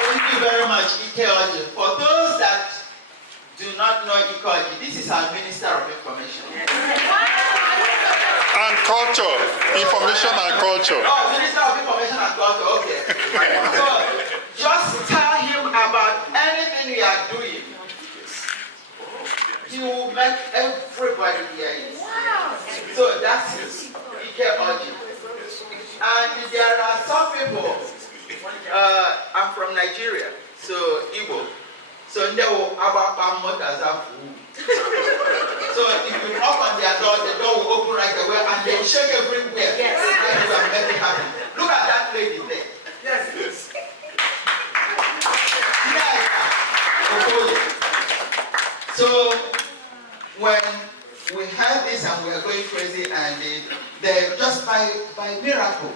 Thank you very much, ECOWAS. For those that do not know ECOWAS, this is our Minister of Information. And culture. Information and culture. Oh, Minister of Information and Culture, okay. So, just tell him about anything you are doing. He will make everybody hear it. So that's ECOWAS. And there are some people, I'm from Nigeria, so Igbo. So they will about as a fool. So if you knock on their door, the door will open right away and they will shake everywhere. Yes. And you are making it happen. Look at that lady there. Yes. Yes. So when we heard this and we were going crazy, and they just by miracle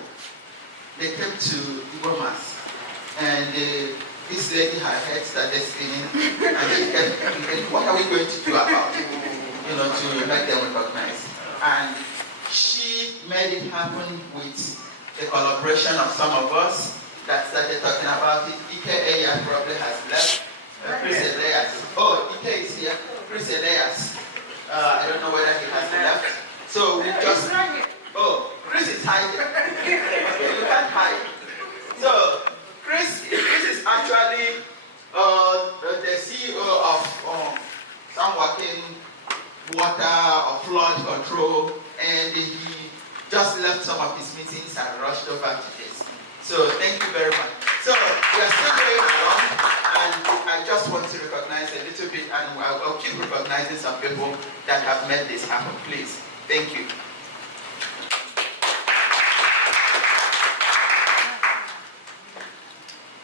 they came to Igbo Mass, and this lady, her head started singing, and she said, what are we going to do about it? You know, to make them recognize. And she made it happen with the collaboration of some of us that started talking about it. Ike probably has left. Chris Elias. Oh, Ike is here. Chris Elias. I don't know whether he has left. So we just. Oh, Chris is hiding. Okay, you can't hide. So Chris is actually the CEO of some working water or flood control, and he just left some of his meetings and rushed over to this. So thank you very much. So we are still going along, and I just want to recognize a little bit, and I'll keep recognizing some people that have made this happen, please. Thank you.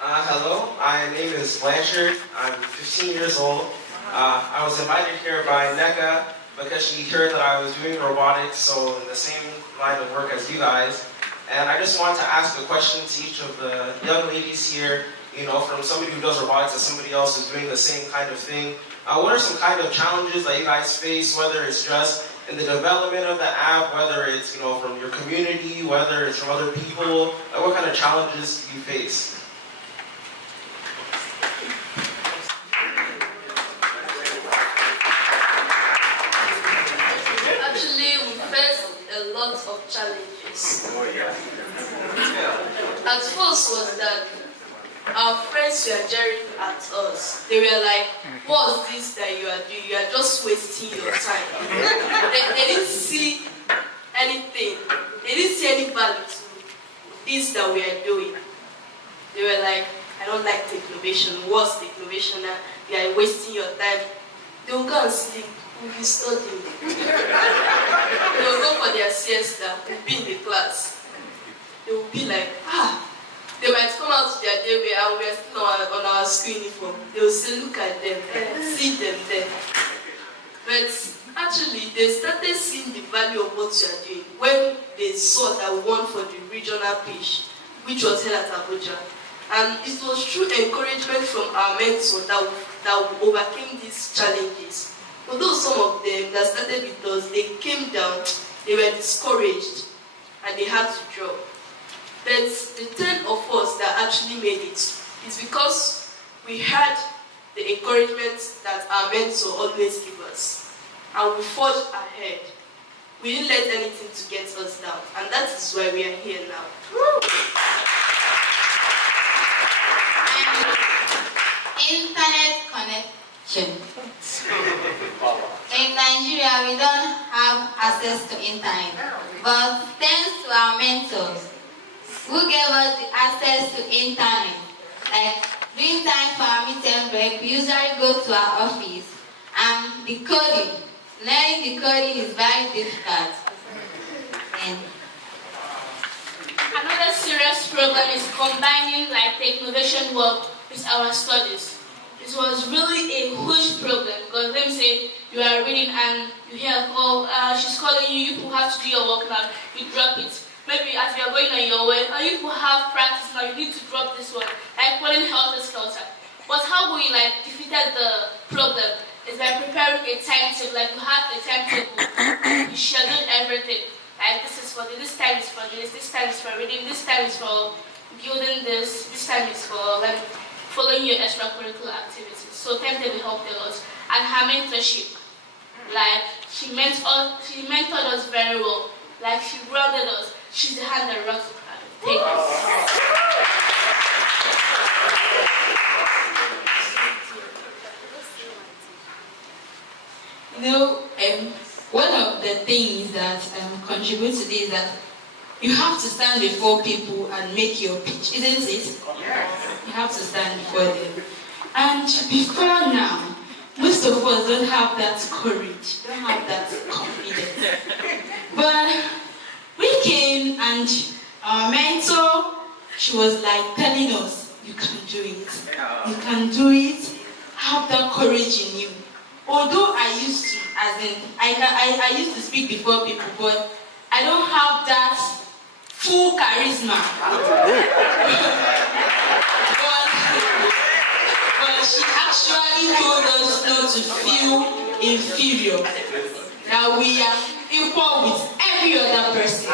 Hello, my name is Blanchard. I'm 15 years old. I was invited here by NECA because she heard that I was doing robotics, so in the same line of work as you guys. And I just wanted to ask a question to each of the young ladies here, you know, from somebody who does robotics to somebody else who's doing the same kind of thing. What are some kind of challenges that you guys face, whether it's just in the development of the app, whether it's, you know, from your community, whether it's from other people? What kind of challenges do you face? A lot of challenges. Oh, yeah. At first was that our friends were jeering at us. They were like, what's this that you are doing? You are just wasting your time. They didn't see anything. They didn't see any value to this that we are doing. They were like, I don't like Novation. What's Novation? You are wasting your time. They will go and sleep. We'll be studying. They will go for their siesta. We'll be in the class. They will be like, they might come out to their day where we are still on our school uniform. They will say, look at them, see them there. But actually, they started seeing the value of what you are doing when they saw that we won for the regional pitch, which was held at Abuja. And it was through encouragement from our mentor that we overcame these challenges. Although some of them that started with us, they came down, they were discouraged, and they had to drop. But the 10 of us that actually made it is because we had the encouragement that our mentor always gave us. And we forged ahead. We didn't let anything to get us down. And that is why we are here now. Internet connection. In Nigeria, we don't have access to internet, but thanks to our mentors who gave us the access to internet, like during time for our midterm break, we usually go to our office, and learning decoding is very difficult. And another serious problem is combining like the innovation work with our studies. This was really a huge problem because them say you are reading and you hear, she's calling you, you people have to do your work now, you drop it. Maybe as you are going on your way, you people have practice now, you need to drop this one, like calling helter-skelter. But how we like defeated the problem is by preparing a timetable, like you have a timetable, you schedule everything. Like this is for this time is for this time is for reading, this time is for building this time is for like following your extracurricular activities. So timetable helped a lot. And her mentorship, like she mentored us very well. Like she grounded us. She's the hand that runs the crowd. Thank you. You know, one of the things that contribute to this is that you have to stand before people and make your pitch, isn't it? Yes. You have to stand before them. And before now, most of us don't have that courage, don't have that confidence. But we came and our mentor, she was like telling us, you can do it. You can do it. Have that courage in you. Although I used to, as in, I used to speak before people, but I don't have that full charisma. But she actually told us not to feel inferior, that we are equal with every other person.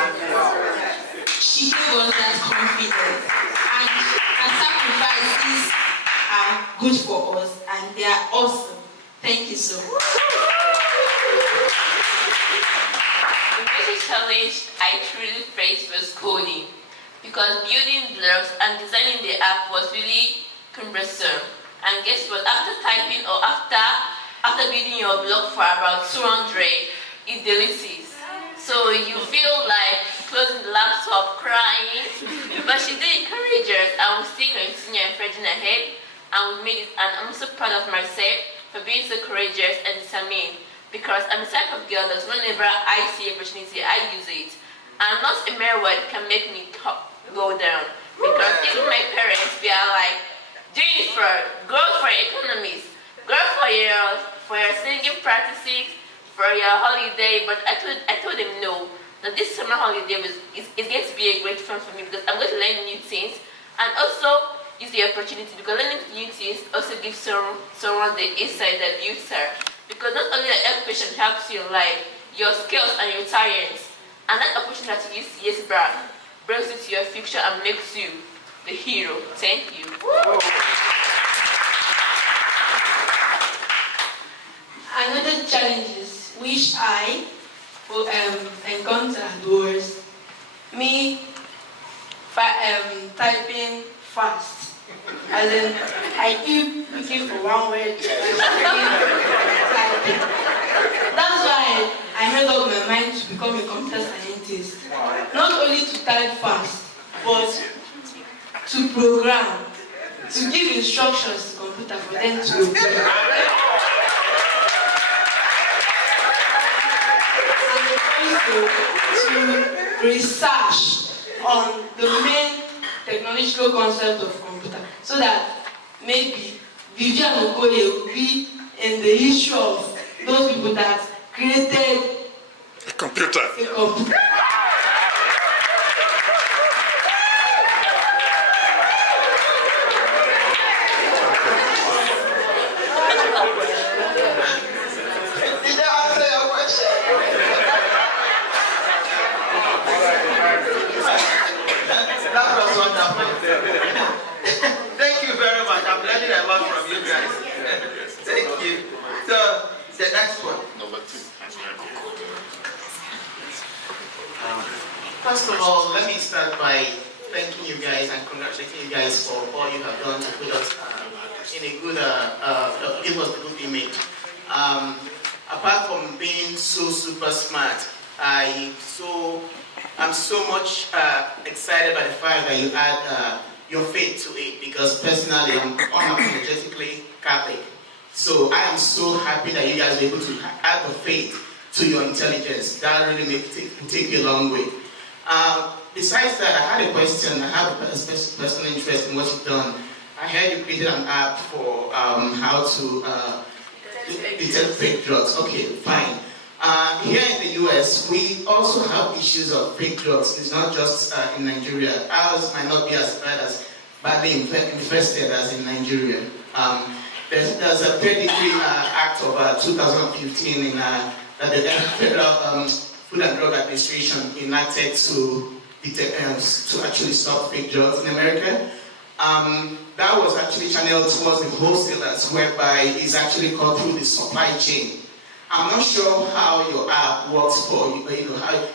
She gave us that confidence, and her sacrifices are good for us, and they are awesome. Thank you so much. The biggest challenge I truly faced was coding, because building blocks and designing the app was really cumbersome. And guess what? After typing or after building your block for about 200, it deletes. So you feel like closing the laptop, crying. But she did encourage us, and we still continue and forging ahead. And we made it, and I'm so proud of myself for being so courageous and determined, because I'm the type of girl that whenever I see opportunity, I use it. And not a mere word can make me go down, because even my parents, they are like, do it go for economics, go for your singing practices, for your holiday. But I told them no, that this summer holiday is going to be a great fun for me, because I'm going to learn new things, and also use the opportunity, because learning new things also gives someone the insight that builds her. Because not only that education helps you in life, your skills and your talents, and that opportunity to use yes brings it to your future and makes you the hero. Thank you. Another challenges which I encountered was me typing fast. As in, I keep looking for one word. That's why I made up my mind to become a computer scientist. Not only to type fast, but to program, to give instructions to computer for them to obey. And also to research on the main technological concept of computer, so that maybe Vivian Okoye will be in the issue of those people that created a computer. Did I answer your question? That was wonderful. Thank you very much. I'm learning a lot from you guys. Thank you. So, the next one. Number 2. First of all, let me start by thanking you guys and congratulating you guys for all you have done to put us in a good, give us a good image. Apart from being so super smart, I'm so much excited by the fact that you add your faith to it, because personally I'm unapologetically Catholic. So I am so happy that you guys were able to add the faith to your intelligence. That really will take you a long way. Besides that, I had a question. I have a personal interest in what you've done. I heard you created an app for how to detect fake drugs. Okay, fine. Here in the US, we also have issues of fake drugs. It's not just in Nigeria. Ours might not be as badly infested as in Nigeria. There's a third degree act of 2015 that the Federal Food and Drug Administration enacted to actually stop fake drugs in America. That was actually channeled towards the wholesalers, whereby it's actually cut through the supply chain. I'm not sure how your app works for you, but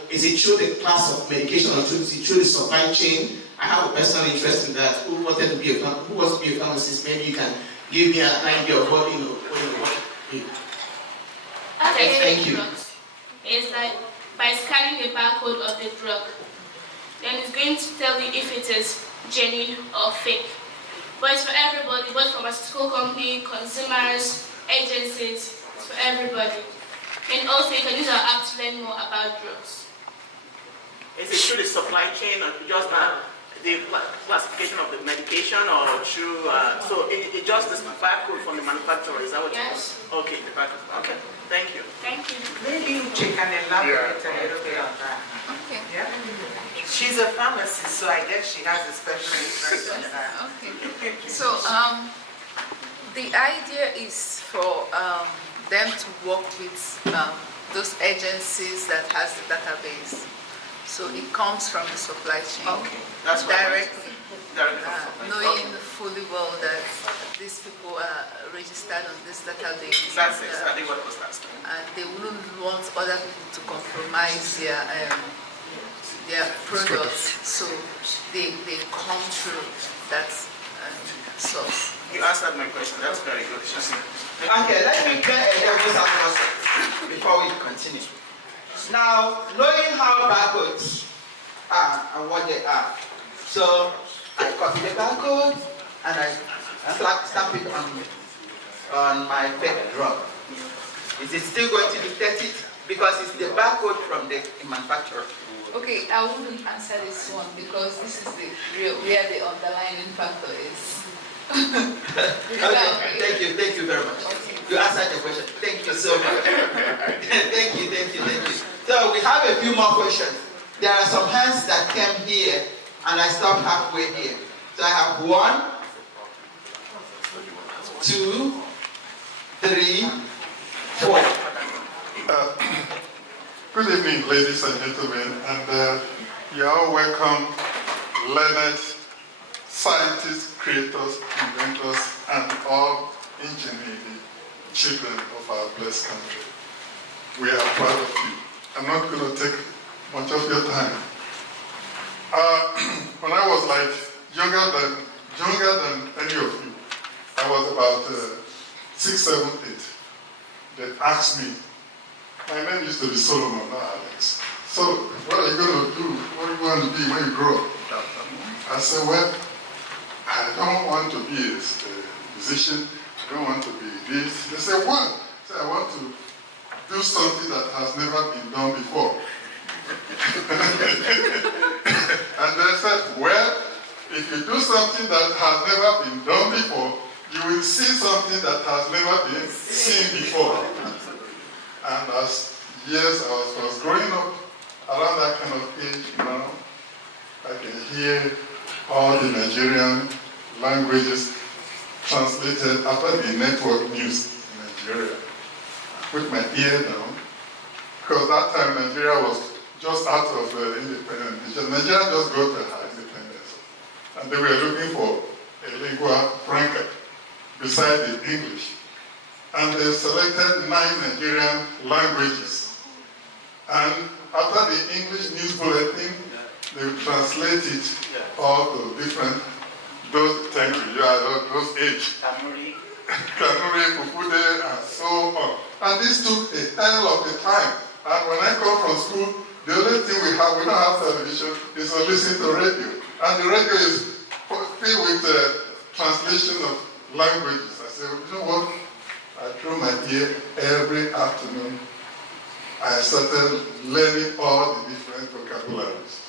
is it through the class of medication or is it through the supply chain? I have a personal interest in that. Who wants to be a pharmacist? Maybe you can give me an idea of what Okay. Thank you. It's like by scanning the barcode of the drug, then it's going to tell you if it is genuine or fake. but it's for everybody, both pharmaceutical company, consumers, agencies, it's for everybody. And also you can use our app to learn more about drugs. Is it through the supply chain or just the classification of the medication, or through, so it just the barcode from the manufacturer, is that what Yes. it is? Okay, the barcode. Okay, thank you. Thank you. Maybe Uche can elaborate a little bit on that. Okay. Yeah? She's a pharmacist, so I guess she has a special interest in that. Okay. So the idea is for them to work with those agencies that has the database. So it comes from the supply chain. Okay. That's directly. Knowing Okay. fully well that these people are registered on this database. That's exactly what I was asking. And they wouldn't want other people to compromise their products, so they come through that source. You answered my question. That's very good. Okay, let me play a devil's advocate before we continue. Now, knowing how barcodes are and what they are, so I copy the barcode and I stamp it on my fake drug. Is it still going to detect it? Because it's the barcode from the manufacturer. Okay, I wouldn't answer this one because this is the real where the underlying factor is. Okay, thank you very much. You answered the question. Thank you so much. thank you. So we have a few more questions. There are some hands that came here and I stopped halfway here. So I have 1, 2, 3, 4. Good evening, ladies and gentlemen, and you are all welcome, learned scientists, creators, inventors, and all ingenuity children of our blessed country. We are proud of you. I'm not going to take much of your time. When I was like younger than any of you, I was about 6, 7, 8. They asked me, my name used to be Solomon, not Alex. So, what are you going to do? What do you want to be when you grow up? I said, well, I don't want to be a musician. I don't want to be this. They said, what? I said, I want to do something that has never been done before. And they said, well, if you do something that has never been done before, you will see something that has never been seen before. And as years I was growing up, around that kind of age, I can hear all the Nigerian languages translated after the network news in Nigeria. I put my ear down, because that time Nigeria was just out of independence. Nigeria just got her independence. And they were looking for a lingua franca beside the English. And they selected 9 Nigerian languages. And after the English news bulletin, they would translate it all to different, those age. Kanuri, Fufude, and so on. And this took a hell of a time. And when I come from school, the only thing we don't have television, is to listen to radio. And the radio is filled with translation of languages. I said, you know what? I threw my ear every afternoon. I started learning all the different vocabularies.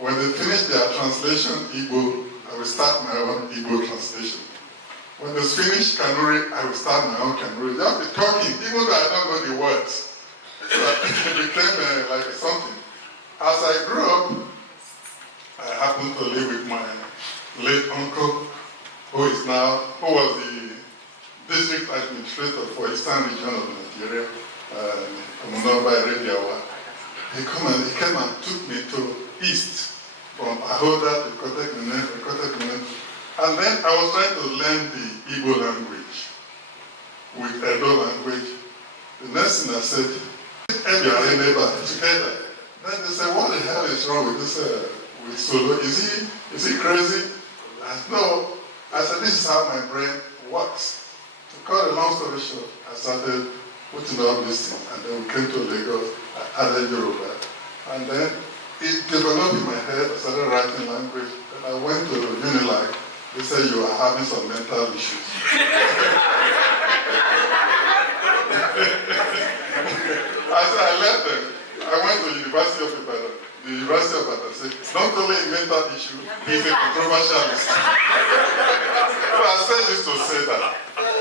When they finished their translation, Igbo, I will start my own Igbo translation. When they finish Kanuri, I will start my own Kanuri. Just be talking, even though I don't know the words. So it became like something. As I grew up, I happened to live with my late uncle, who was the district administrator for Eastern region of Nigeria, He came and took me to East, from Ahoda to Kotek. And then I was trying to learn the Igbo language with Edo language. The next thing I said, together. Then they said, what the hell is wrong with this, with Solo? Is he crazy? I said, no. I said, this is how my brain works. To cut a long story short, I started putting all these things, and then we came to Lagos, I added Yoruba. And then it developed in my head, I started writing language, and I went to Unilag, They said you are having some mental issues. I left them. I went to the University of Ibadan. The University of Ibadan said, not only a mental issue, he's a controversialist. So I said this to say that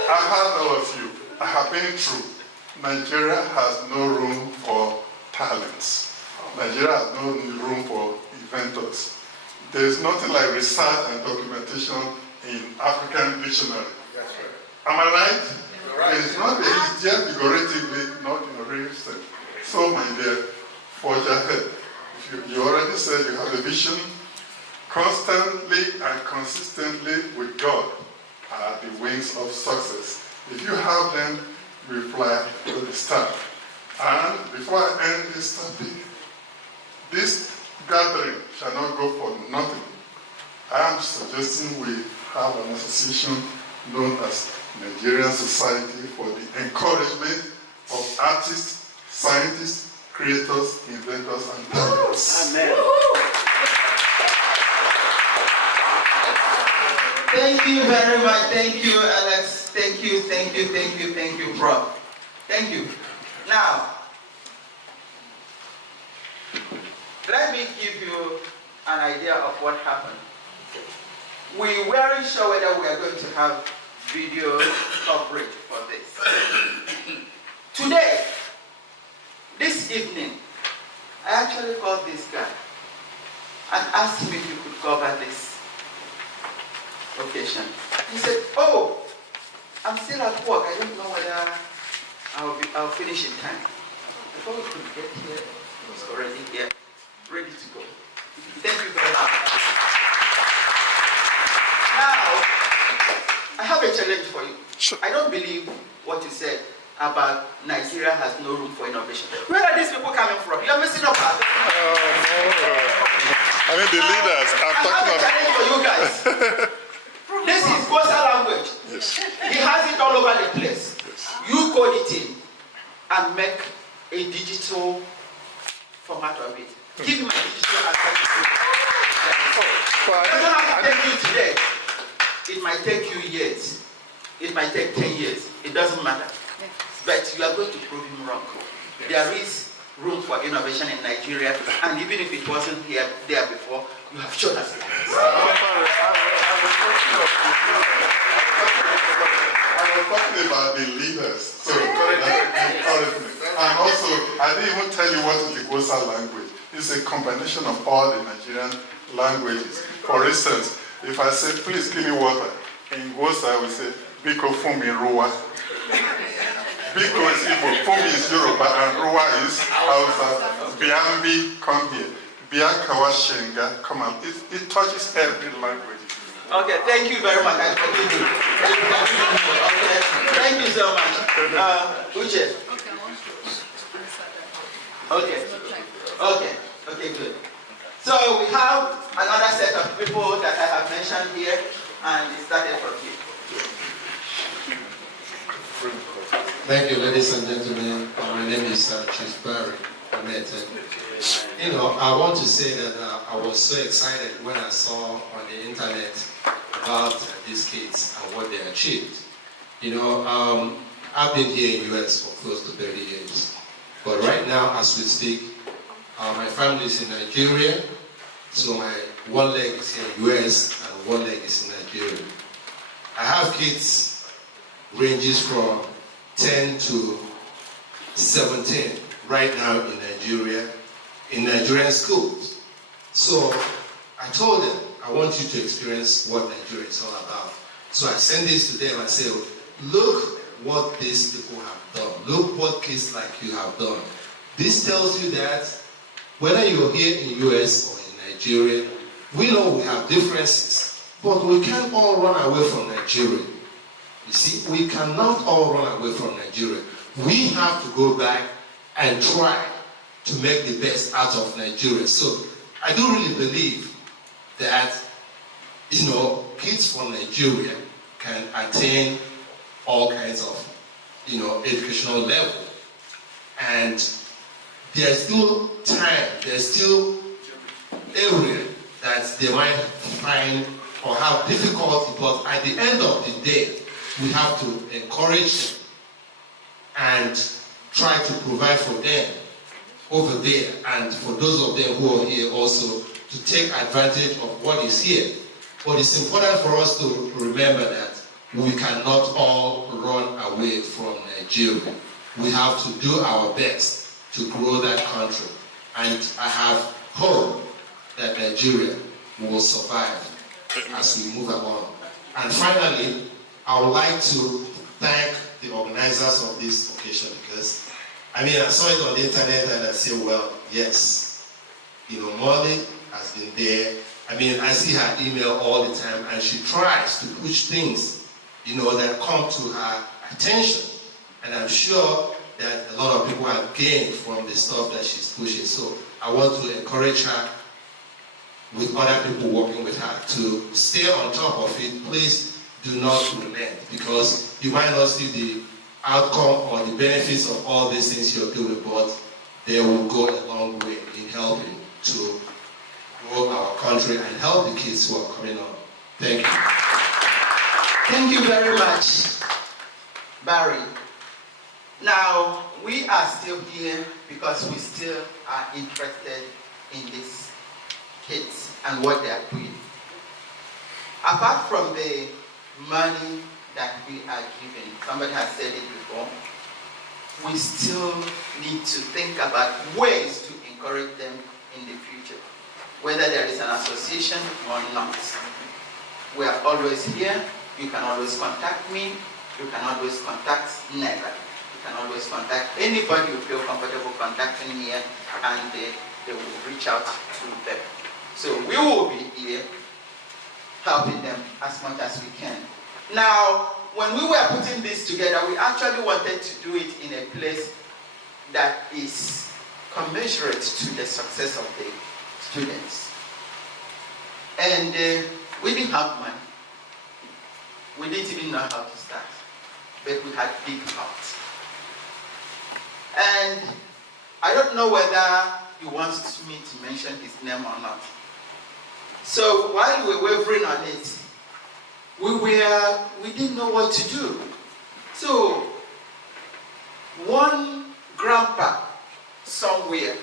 I heard all of you. I have been through. Nigeria has no room for talents. Nigeria has no room for inventors. There is nothing like research and documentation in African dictionary. Am I right? It's not it's just figuratively, not in a real sense. So, my dear, forge ahead. You already said you have a vision. Constantly and consistently with God are the wings of success. If you have them, you will fly to the star. And before I end this topic, this gathering shall not go for nothing. I am suggesting we have an association known as Nigerian Society for the Encouragement of Artists, Scientists, Creators, Inventors, and Talents. Amen. Thank you very much. Thank you, Alex. Thank you, Prof. Thank you. Now, let me give you an idea of what happened. We weren't sure whether we are going to have video coverage for this. Today, this evening, I actually called this guy and asked him if he could cover this occasion. He said, oh, I'm still at work. I don't know whether I'll finish in time. Before we could get here, he was already here, ready to go. Thank you very much. Now, I have a challenge for you. Sure. I don't believe what you said about Nigeria has no room for innovation. Where are these people coming from? You're messing up. No. I mean, the leaders are talking about. I have a challenge for you guys. This is GUOSA-LANGUAGE. Yes. He has it all over the place. Yes. You code it in and make a digital format of it. Give him a digital alternative. It doesn't have to take you today. It might take you years. It might take 10 years. It doesn't matter. But you are going to prove him wrong. There is room for innovation in Nigeria, and even if it wasn't there before, you have shown us. I was talking about the leaders, so encouragement. And also, I didn't even tell you what is the GUOSA language. It's a combination of all the Nigerian languages. For instance, if I say, please give me water, in GUOSA we say, Biko Fumi Ruwa. Biko is Igbo, Fumi is Yoruba, and Ruwa is Hausa. Biambi, come here. Biakawa Shenga, come on. It touches every language. Okay, thank you very much. I forgive you. Okay, thank you so much. Uche. Okay, good. So we have another set of people that I have mentioned here, and it started from here. Thank you, ladies and gentlemen. My name is Chief Barry. I want to say that I was so excited when I saw on the internet about these kids and what they achieved. I've been here in the US for close to 30 years. But right now, as we speak, my family is in Nigeria. So my one leg is in the US and one leg is in Nigeria. I have kids ranges from 10 to 17 right now in Nigeria, in Nigerian schools. So I told them, I want you to experience what Nigeria is all about. So I sent this to them and said, look what these people have done. Look what kids like you have done. This tells you that whether you're here in the US or in Nigeria, we know we have differences, but we can't all run away from Nigeria. You see, we cannot all run away from Nigeria. We have to go back and try to make the best out of Nigeria. So I do really believe that, kids from Nigeria can attain all kinds of, educational level. And there's still time, there's still area that they might find or how difficult it was, at the end of the day, we have to encourage them and try to provide for them over there, and for those of them who are here also, to take advantage of what is here. But it's important for us to remember that we cannot all run away from Nigeria. We have to do our best to grow that country. And I have hope that Nigeria will survive as we move along. And finally, I would like to thank the organizers of this occasion, because I saw it on the internet and I said, well, yes, Molly has been there. I see her email all the time, and she tries to push things, that come to her attention. And I'm sure that a lot of people have gained from the stuff that she's pushing. So I want to encourage her, with other people working with her, to stay on top of it. Please do not relent, because you might not see the outcome or the benefits of all these things you're doing, but they will go a long way in helping to grow our country and help the kids who are coming on. Thank you. Thank you very much, Barry. Now, we are still here because we still are interested in these kids and what they are doing. Apart from the money that we are giving, somebody has said it before, we still need to think about ways to encourage them in the future, whether there is an association or not. We are always here. You can always contact me. You can always contact Nega. You can always contact anybody you feel comfortable contacting here, and they will reach out to them. So we will be here helping them as much as we can. Now, when we were putting this together, we actually wanted to do it in a place that is commensurate to the success of the students. And we didn't have money. We didn't even know how to start, but we had big hearts. And I don't know whether he wants me to mention his name or not. So while we were wavering on it, we didn't know what to do. So one grandpa somewhere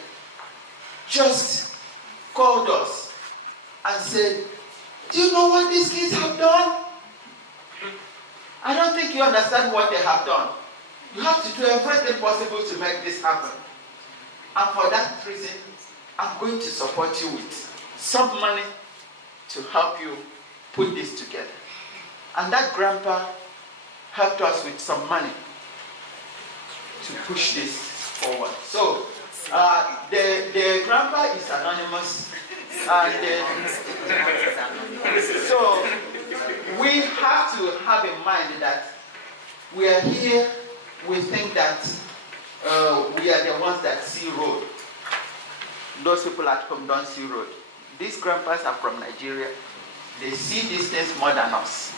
just called us and said, "Do you know what these kids have done? I don't think you understand what they have done. You have to do everything possible to make this happen. And for that reason, I'm going to support you with some money to help you put this together." And that grandpa helped us with some money to push this forward. So the grandpa is anonymous, and so we have to have in mind that we are here. We think that we are the ones that see road. Those people at home don't see road. These grandpas are from Nigeria. They see these things more than us,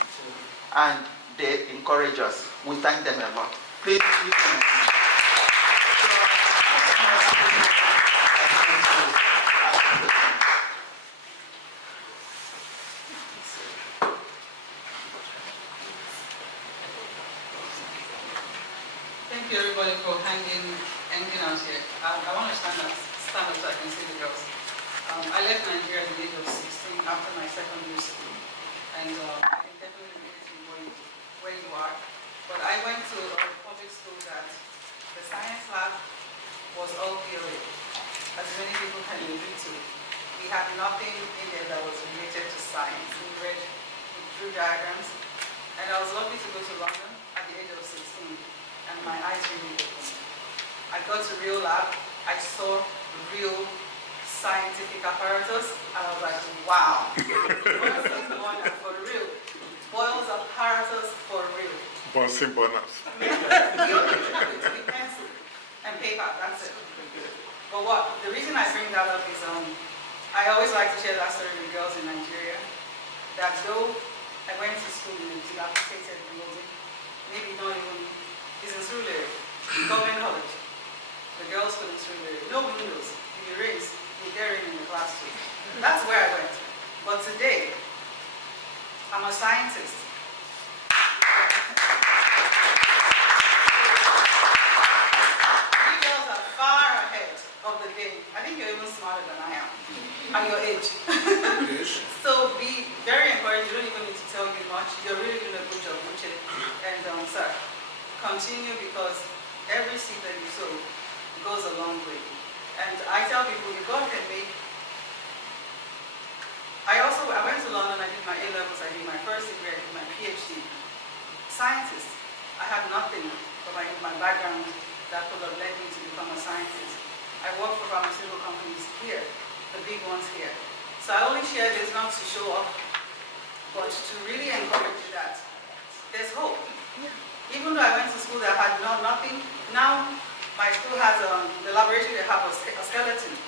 and they encourage us. We thank them a lot. Please, you can. Thank you, everybody, for hanging out here. I want to stand up so I can see the girls. I left Nigeria at the age of 16 after my secondary school, and I can definitely relate to where you are. But I went to a public school that the science lab was all theory, as many people can relate to. We had nothing in there that was related to science. We drew diagrams, and I was lucky to go to London at the age of 16, and my eyes really opened. I got to real lab. I saw real scientific apparatus, and I was like, wow. For real. Boils apparatus for real. Bonus. Pencil and paper, that's it. But the reason I bring that up is I always like to share that story with girls in Nigeria, that though I went to school in a dilapidated building, maybe not even, it's in Surulere, government college. The girls couldn't Surulere, no windows, if it rains, you get in the classroom. That's where I went. But today, I'm a scientist. You girls are far ahead of the game. I think you're even smarter than I am at your age. So be very encouraged. You don't even need to tell you much. You're really doing a good job, Uche. And sir, continue, because every seed that you sow goes a long way. And I tell people, if God can make... I went to London, I did my A-levels, I did my first degree, I did my PhD. Scientist. I had nothing but my background that could have led me to become a scientist. I work for pharmaceutical companies here, the big ones here. So I only share this not to show off, but to really encourage you that there's hope. Even though I went to school that had nothing, now my school has, the laboratory, they have a skeleton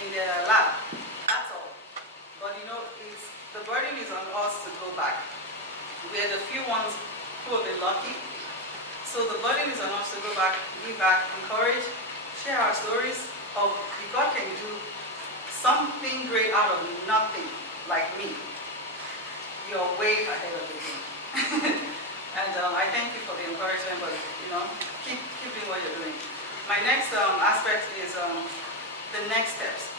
in their lab. That's all. But you know, the burden is on us to go back. We're the few ones who have been lucky. So the burden is on us to go back, give back, encourage, share our stories of if God can do something great out of nothing, like me. You're way ahead of the game. And I thank you for the encouragement, but you know, keep doing what you're doing. My next aspect is the next steps.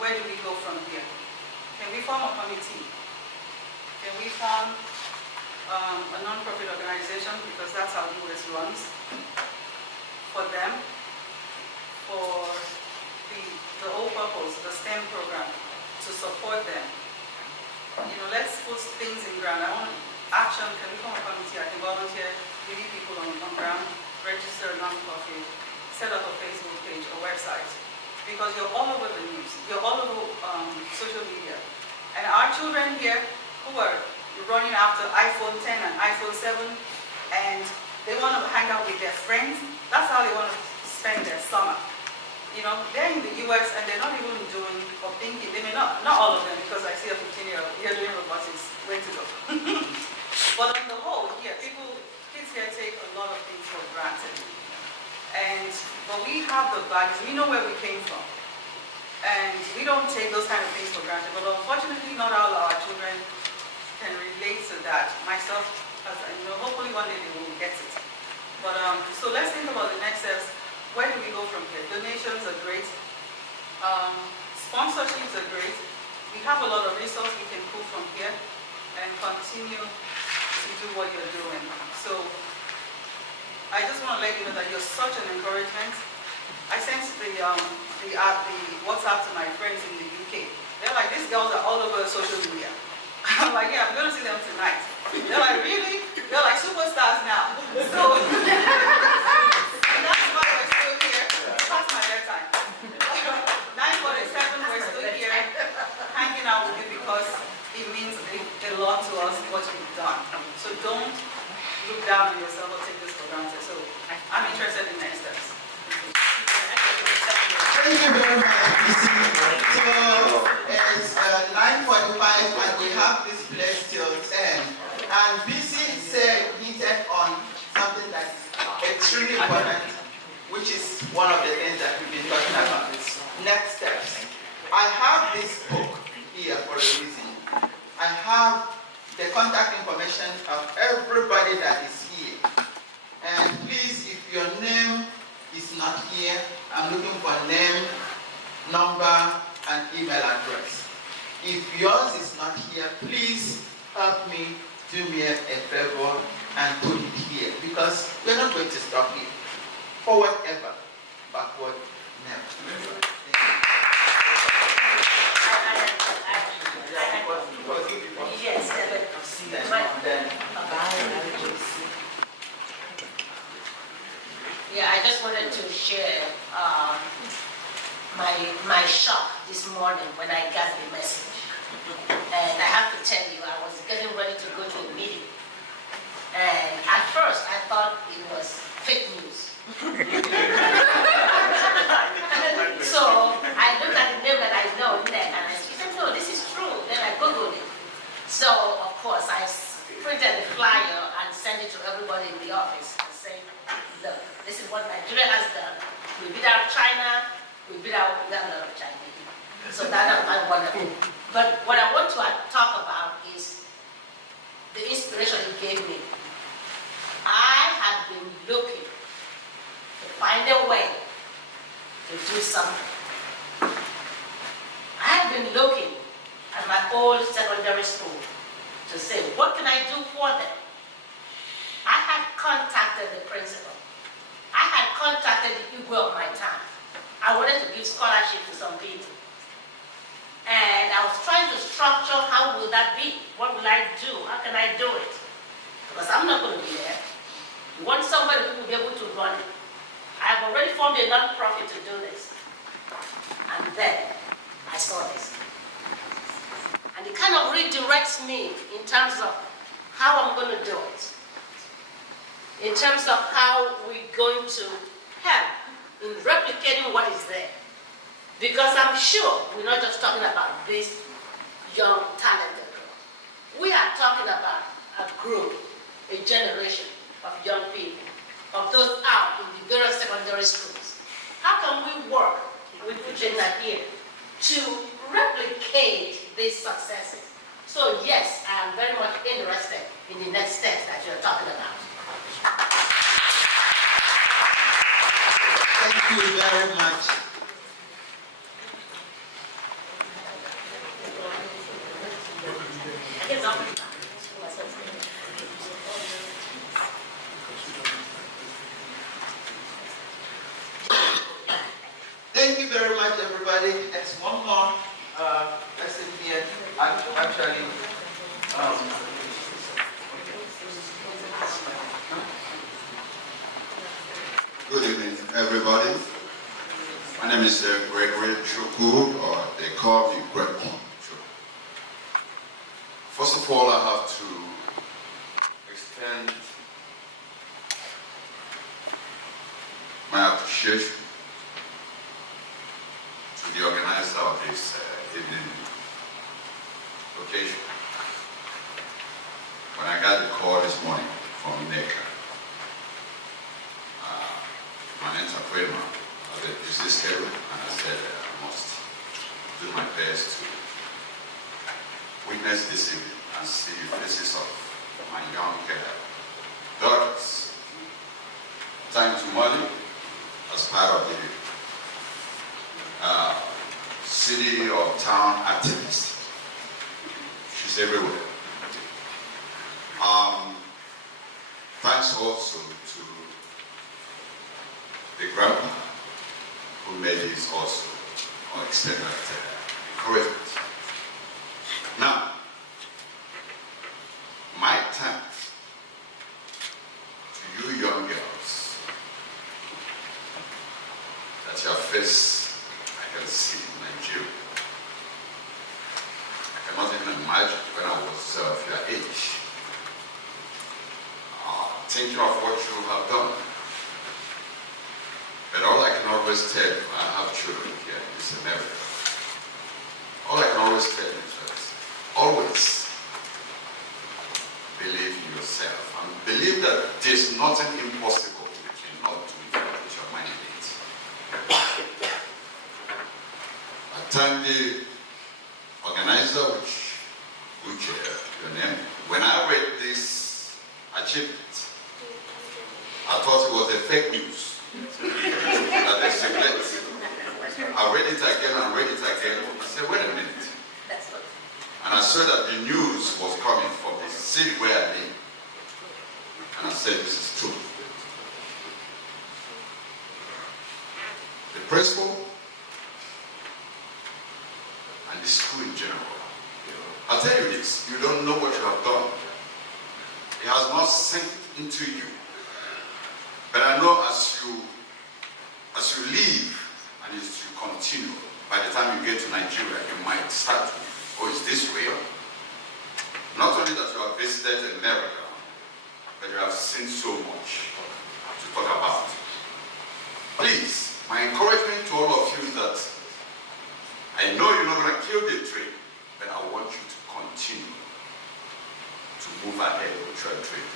Where do we go from here? Can we form a committee? Can we form a non-profit organization, because that's how US runs, for them, for the whole purpose, the STEM program, to support them. You know, let's put things in ground. I want action. Can we form a committee? I can volunteer, we need people on ground, register a non-profit, set up a Facebook page, a website. Because you're all over the news, you're all over social media. And our children here who are running after iPhone 10 and iPhone 7, and they want to hang out with their friends, that's how they want to spend their summer. You know, they're in the US and they're not even doing or thinking, they may not all of them, because I see a 15-year-old here doing robotics, way to go. But on the whole, here, kids here take a lot of things for granted. But we have the values, we know where we came from. And we don't take those kind of things for granted. But unfortunately, not all our children can relate to that. Myself, you know, hopefully one day they will get it. But so let's think about the next steps. Where do we go from here? Donations are great. Sponsorships are great. We have a lot of resources we can pull from here and continue to do what you're doing. So I just want to let you know that you're such an encouragement. I sent the WhatsApp to my friends in the UK. They're like, these girls are all over social media. I'm like, yeah, I'm going to see them tonight. They're like, really? They're like superstars now. So that's why we're still here. Past my bedtime. 9:47, we're still here hanging out with you because it means a lot to us what you've done. So don't look down on yourself or take this for granted. So I'm interested in next steps. Thank you very much, PC. So it's 9:45 and we have this place till 10. And PC hinted on something that is extremely important, which is one of the things that we've been talking about, is next steps. I have this book here for a reason. I have the contact information of everybody that is here. And please, if your name is not here, I'm looking for name, number, and email address. If yours is not here, please help me, do me a favor, and put it here, because we're not going to stop here. Forward ever, backward never. Yes, yeah, I just wanted to share my shock this morning when I got the message. And I have to tell you, I was getting ready to go to a meeting. And at first, I thought it was fake news. So I looked at the name that I know there, and I said, no, this is true. Then I Googled it. So, of course, I printed the flyer and sent it to everybody in the office and said, look, this is what Nigeria has done. We beat out China, we beat out a lot of Chinese. So that is wonderful. But what I want to talk about is to say, what can I do for them? I had contacted the principal. I had contacted the Igwe of my time. I wanted to give scholarship to some people. And I was trying to structure, how will that be? What will I do? How can I do it? Because I'm not going to be there. You want somebody who will be able to run it. I have already formed a non-profit to do this. And then I saw this. And it kind of redirects me in terms of how I'm going to do it. In terms of how we're going to help in replicating what is there. Because I'm sure we're not just talking about this young, talented girl. We are talking about a group, a generation of young people, of those out in the various secondary schools. How can we work with Uchenna here to replicate these successes? So yes, I am very much interested in the next steps that you're talking about. Thank you very much. Thank you very much, everybody. There's one more lesson here. Actually, good evening, everybody. My name is Gregory Chukwu, or they call me Greg. First of all, I have to extend my appreciation to the organizer of this evening occasion. When I got the call this morning from NECA, an entrepreneur, I said, is this scheduled? And I said, I must do my best to witness this evening and see the faces of my young daughters. Time to money as part of the city or town activist. She's everywhere. Thanks also to the grandpa who made this also or extended encouragement. Now, my thanks to you young girls that your face I can see in Nigeria. I cannot even imagine when I was of your age, thinking of what you have done. But all I can always tell you, I have children here in this America. All I can always tell you is that always believe in yourself and believe that there's nothing impossible you cannot do if you put your mind in it. I thank the organizer, which your name. When I read this achievement, I thought it was a fake news that they circulate. I read it again and read it again. I said, wait a minute. And I saw that the news was coming from the city where I live. And I said, this is true. The principal and the school in general. I'll tell you this, you don't know what you have done. It has not sunk into you. But I know as you leave and as you continue, by the time you get to Nigeria, you might start to, oh, it's this way. Not only that you have visited America, but you have seen so much to talk about. Please, my encouragement to all of you is that I know you're not going to kill the train, but I want you to continue to move ahead with your train.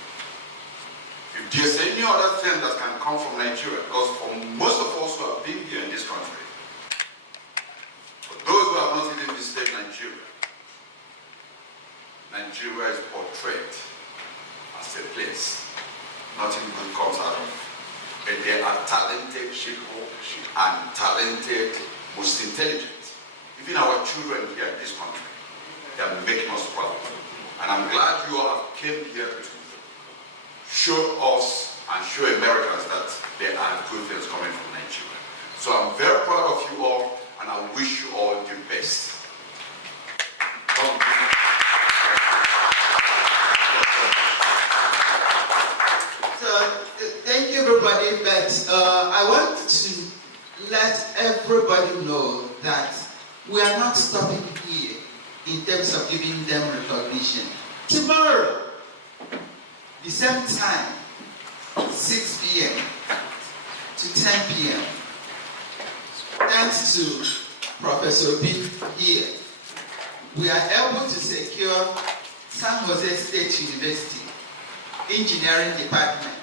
If there's any other thing that can come from Nigeria, because for most of us who have been here in this country, for those who have not even visited Nigeria, Nigeria is portrayed as a place nothing good comes out of. But there are talented people and talented, most intelligent. Even our children here in this country, they are making us proud. And I'm glad you all have came here to show us and show Americans that there are good things coming from Nigeria. So I'm very proud of you all, and I wish you all the best. So, thank you everybody, but I want to let everybody know that we are not stopping here in terms of giving them recognition. Tomorrow, the same time, 6 p.m. to 10 p.m., thanks to Professor B here, we are able to secure San Jose State University Engineering Department,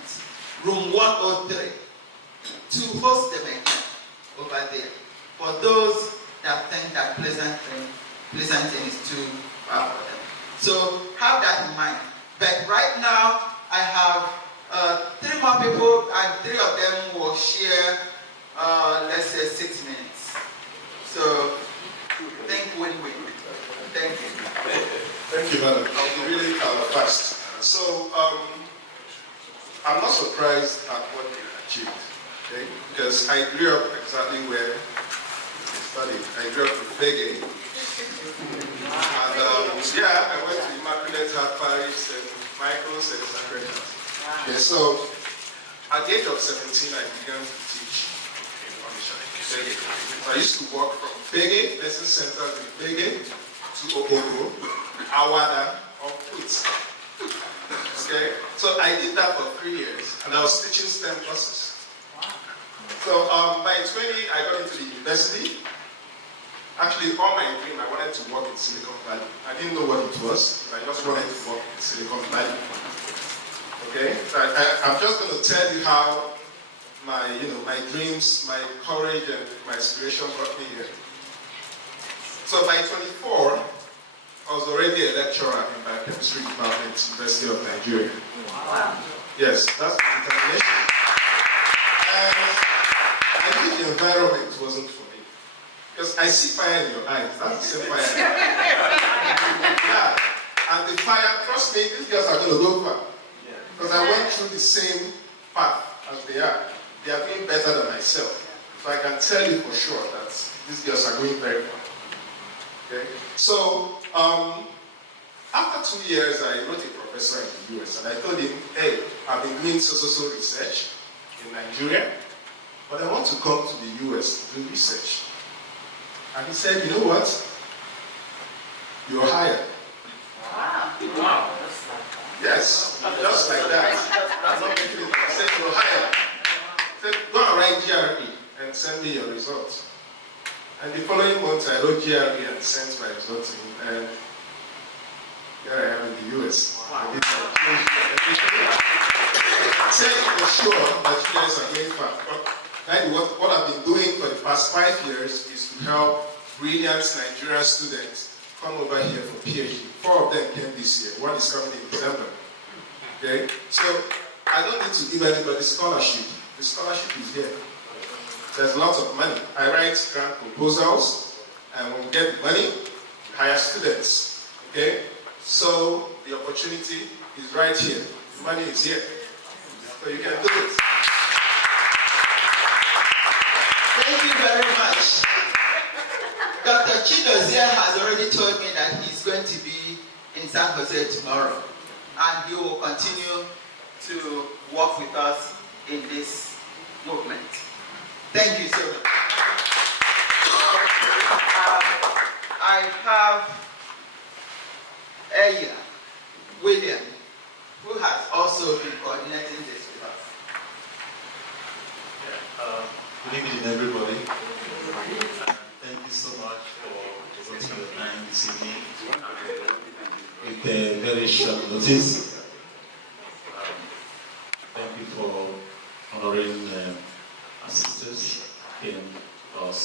room 103, to host them again over there. For those that think that Pleasanton is too far for them. So have that in mind. But right now, I have 3 more people, and 3 of them will share, let's say, 6 minutes. So think win-win. Thank you. Thank you, madam. I'll be really fast. So, I'm not surprised at what you achieved, okay? Because I grew up exactly where I studied. I grew up in Bege. And yeah, I went to Immaculate Heart Parish, St. Michael's, and Sacred Heart. Okay, so at the age of 17, I began to teach in Onisha, Bege. So I used to walk from Bege, lesson centers in Bege, to Ogogo, Awada, or Put. Okay, so I did that for 3 years, and I was teaching STEM courses. So by 20, I got into the university. Actually, all my dream, I wanted to work in Silicon Valley. I didn't know what it was, but I just wanted to work in Silicon Valley. Okay, so I'm just going to tell you how my dreams, my courage, and my inspiration brought me here. So by 24, I was already a lecturer in biochemistry department, University of Nigeria. Wow. Yes, that's the determination. And I knew the environment wasn't for me. Because I see fire in your eyes. That's the same fire. Yeah. And the fire, trust me, these girls are going to go far. Because I went through the same path as they are. They are doing better than myself. So I can tell you for sure that these girls are going very far. Okay? So, after 2 years, I wrote a professor in the US, and I told him, hey, I've been doing so research in Nigeria, but I want to come to the US to do research. And he said, you know what? You're hired. Wow. Yes, just like that. I'm not making it. I said, you're hired. He said, go and write GRE and send me your results. And the following month, I wrote GRE and sent my results to him, and here I am in the US. Wow. I said for sure that you guys are going far. What I've been doing for the past 5 years is to help brilliant Nigerian students come over here for PhD. 4 of them came this year. 1 is coming in December. Okay? So I don't need to give anybody scholarship. The scholarship is here. There's lots of money. I write grant proposals, and when we get the money, we hire students. Okay? So the opportunity is right here. The money is here. So you can do it. Thank you very much. Dr. Chidozie has already told me that he's going to be in San Jose tomorrow, and he will continue to work with us in this movement. Thank you so much. I have Eya William, who has also been coordinating this with us. Good evening, everybody. Thank you so much for devoting your time this evening with a very short notice. Thank you for honoring our sisters in us.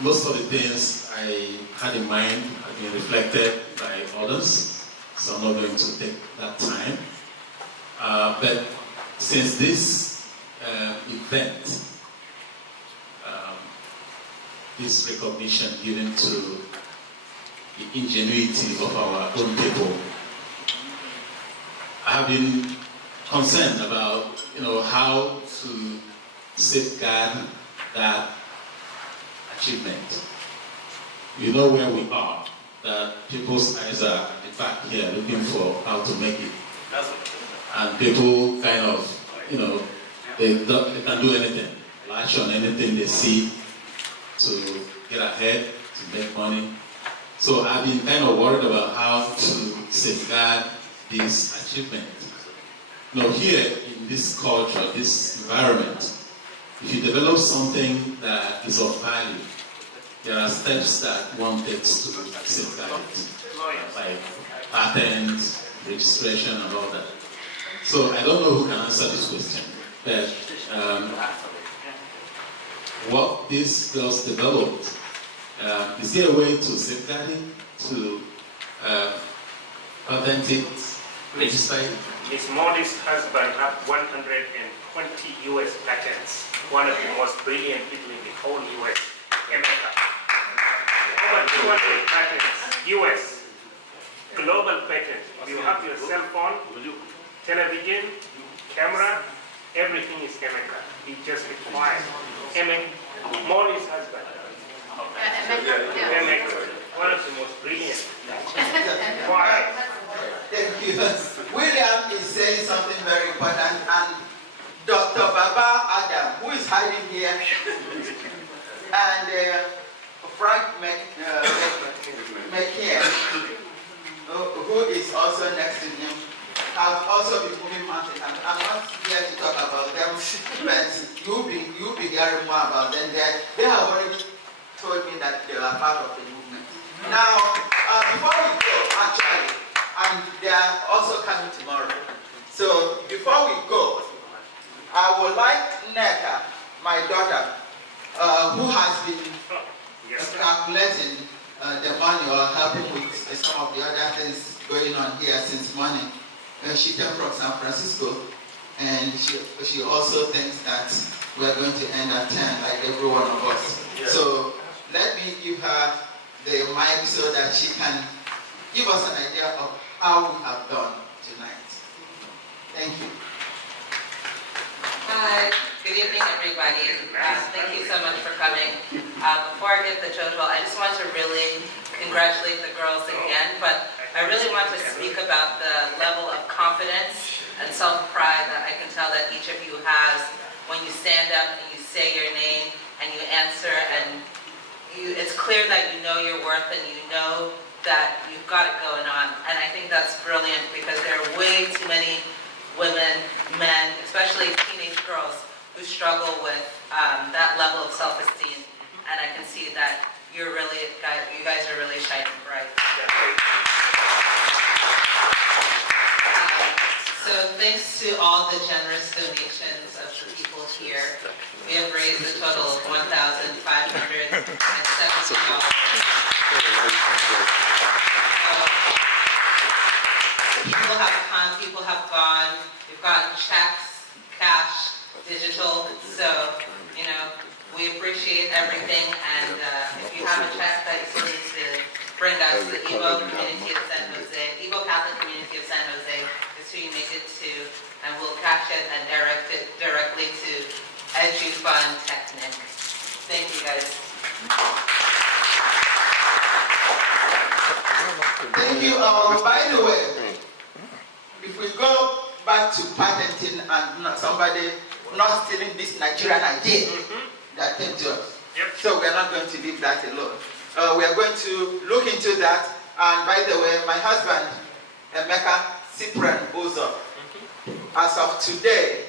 Most of the things I had in mind have been reflected by others, so I'm not going to take that time. But since this event this recognition given to the ingenuity of our own people. I have been concerned about, how to safeguard that achievement. You know where we are, that people's eyes are in fact here looking for how to make it. And people kind of, they can do anything, latch on anything they see to get ahead, to make money. So I've been kind of worried about how to safeguard this achievement. Here in this culture, this environment, if you develop something that is of value, there are steps that one takes to safeguard it, like patents, registration, and all that. So I don't know who can answer this question, but what these girls developed, is there a way to safeguard it, to patent it, register it? Ms. Modi's husband had 120 US patents, one of the most brilliant people in the whole US, America. Over 200 patents, US, global patent. You have your cell phone, television, camera, everything is America. It just requires Modi's husband. One of the most brilliant. Why? Thank you. William is saying something very important, and Dr. Baba Adam, who is hiding here, and Frank McKean, who is also next to him, have also been moving mountains. I'm not here to talk about them, but you'll be hearing more about them. They have already told me that they are part of the movement. Now, before we go, actually, and they are also coming tomorrow. So before we go, I would like Neka, my daughter, who has been calculating the money or helping with some of the other things going on here since morning. She came from San Francisco, and she also thinks that we are going to end at 10, like every one of us. Yeah. So let me give her the mic so that she can give us an idea of how we have done tonight. Thank you. Hi, good evening everybody. Thank you so much for coming. Before I get the total, I just want to really congratulate the girls again, but I really want to speak about the level of confidence and self-pride that I can tell that each of you has when you stand up and you say your name and you answer, and it's clear that you know your worth and you know that you've got it going on. And I think that's brilliant because there are way too many women, men, especially teenage girls who struggle with that level of self-esteem. And I can see that you guys are really shining bright. So thanks to all the generous donations of the people here, we have raised a total of $1,570. People have gone, we've gotten checks, cash, digital, so, we appreciate everything, and if you have a check that you still need to bring us, the Igbo community of San Jose, Igbo Catholic community of San Jose is who you make it to, and we'll cash it and direct it directly to EduFund Technic. Thank you guys. Thank you. By the way, if we go back to patenting and somebody not stealing this Nigerian idea that came to us, so we are not going to leave that alone. We are going to look into that. And by the way, my husband, Emeka Cyprian Ozo, as of today,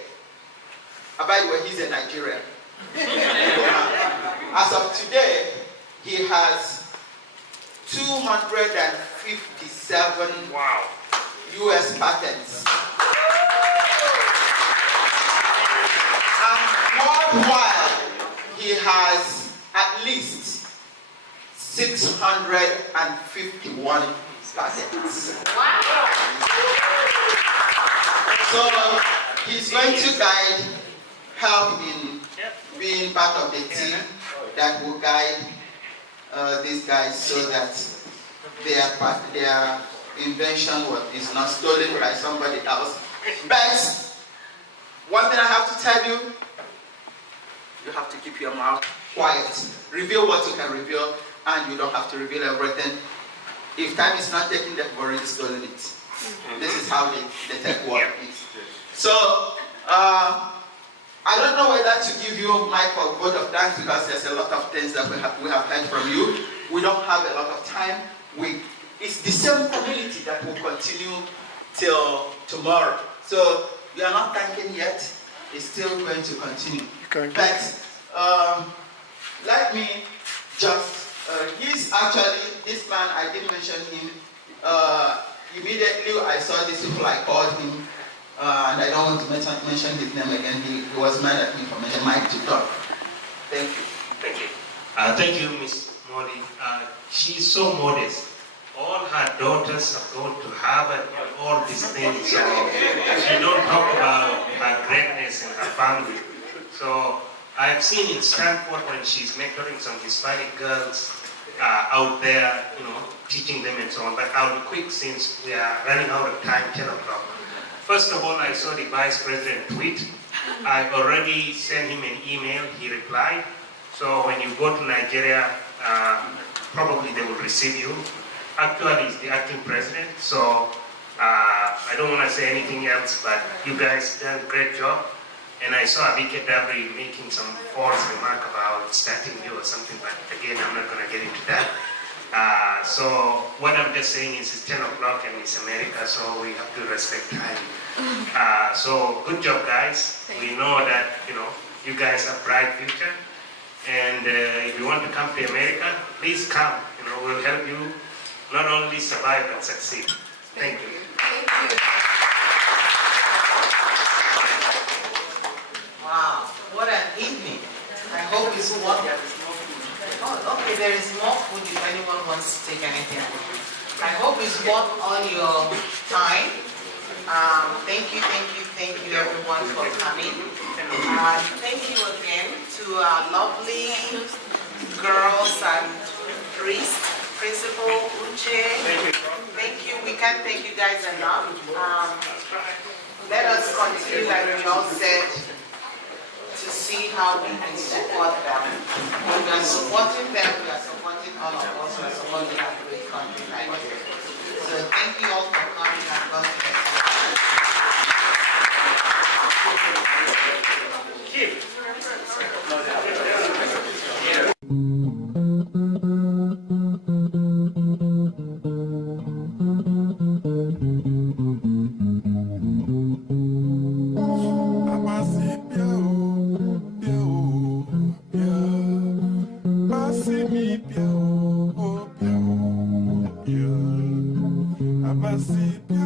by the way, he's a Nigerian. As of today, he has 257 US patents. And worldwide, he has at least 651 patents. So he's going to help in being part of the team that will guide these guys so that their invention is not stolen by somebody else. But one thing I have to tell you, you have to keep your mouth quiet. Reveal what you can reveal, and you don't have to reveal everything. If time is not taken, they've already stolen it. This is how the tech world is. So, I don't know whether to give you my vote of thanks because there's a lot of things that we have heard from you. We don't have a lot of time. It's the same community that will continue till tomorrow. So, you are not thanking yet. It's still going to continue. But, let me just, he's actually, this man, I didn't mention him. Immediately I saw these people, I called him, and I don't want to mention his name again. He was mad at me for the mic to talk. Thank you. Thank you. Thank you, Ms. Modi. She's so modest. All her daughters have gone to Harvard and all these things, so she don't talk about her greatness and her family. So I've seen in Stanford when she's mentoring some Hispanic girls out there, teaching them and so on. But I'll be quick since we are running out of time, 10 o'clock. First of all, I saw the Vice President tweet. I already sent him an email, he replied. So when you go to Nigeria, probably they will receive you. Actually, he's the acting president, so I don't want to say anything else, but you guys done a great job. And I saw Abike Dabri making some false remark about starting you or something, but again, I'm not going to get into that. So what I'm just saying is it's 10 o'clock and it's America, so we have to respect time. So good job, guys. We know that, you guys have bright future. And if you want to come to America, please come. We'll help you not only survive but succeed. Thank you. Thank you. Wow, what an evening. I hope it's one. Oh, okay, there is more food if anyone wants to take anything. I hope it's worth all your time. Thank you everyone for coming. Thank you again to our lovely girls and Principal Uche. Thank you. We can't thank you guys enough. Let us continue, like we all said, to see how we can support them. When we are supporting them, we are supporting all of us. We are supporting our great country like this. So thank you all for coming and God I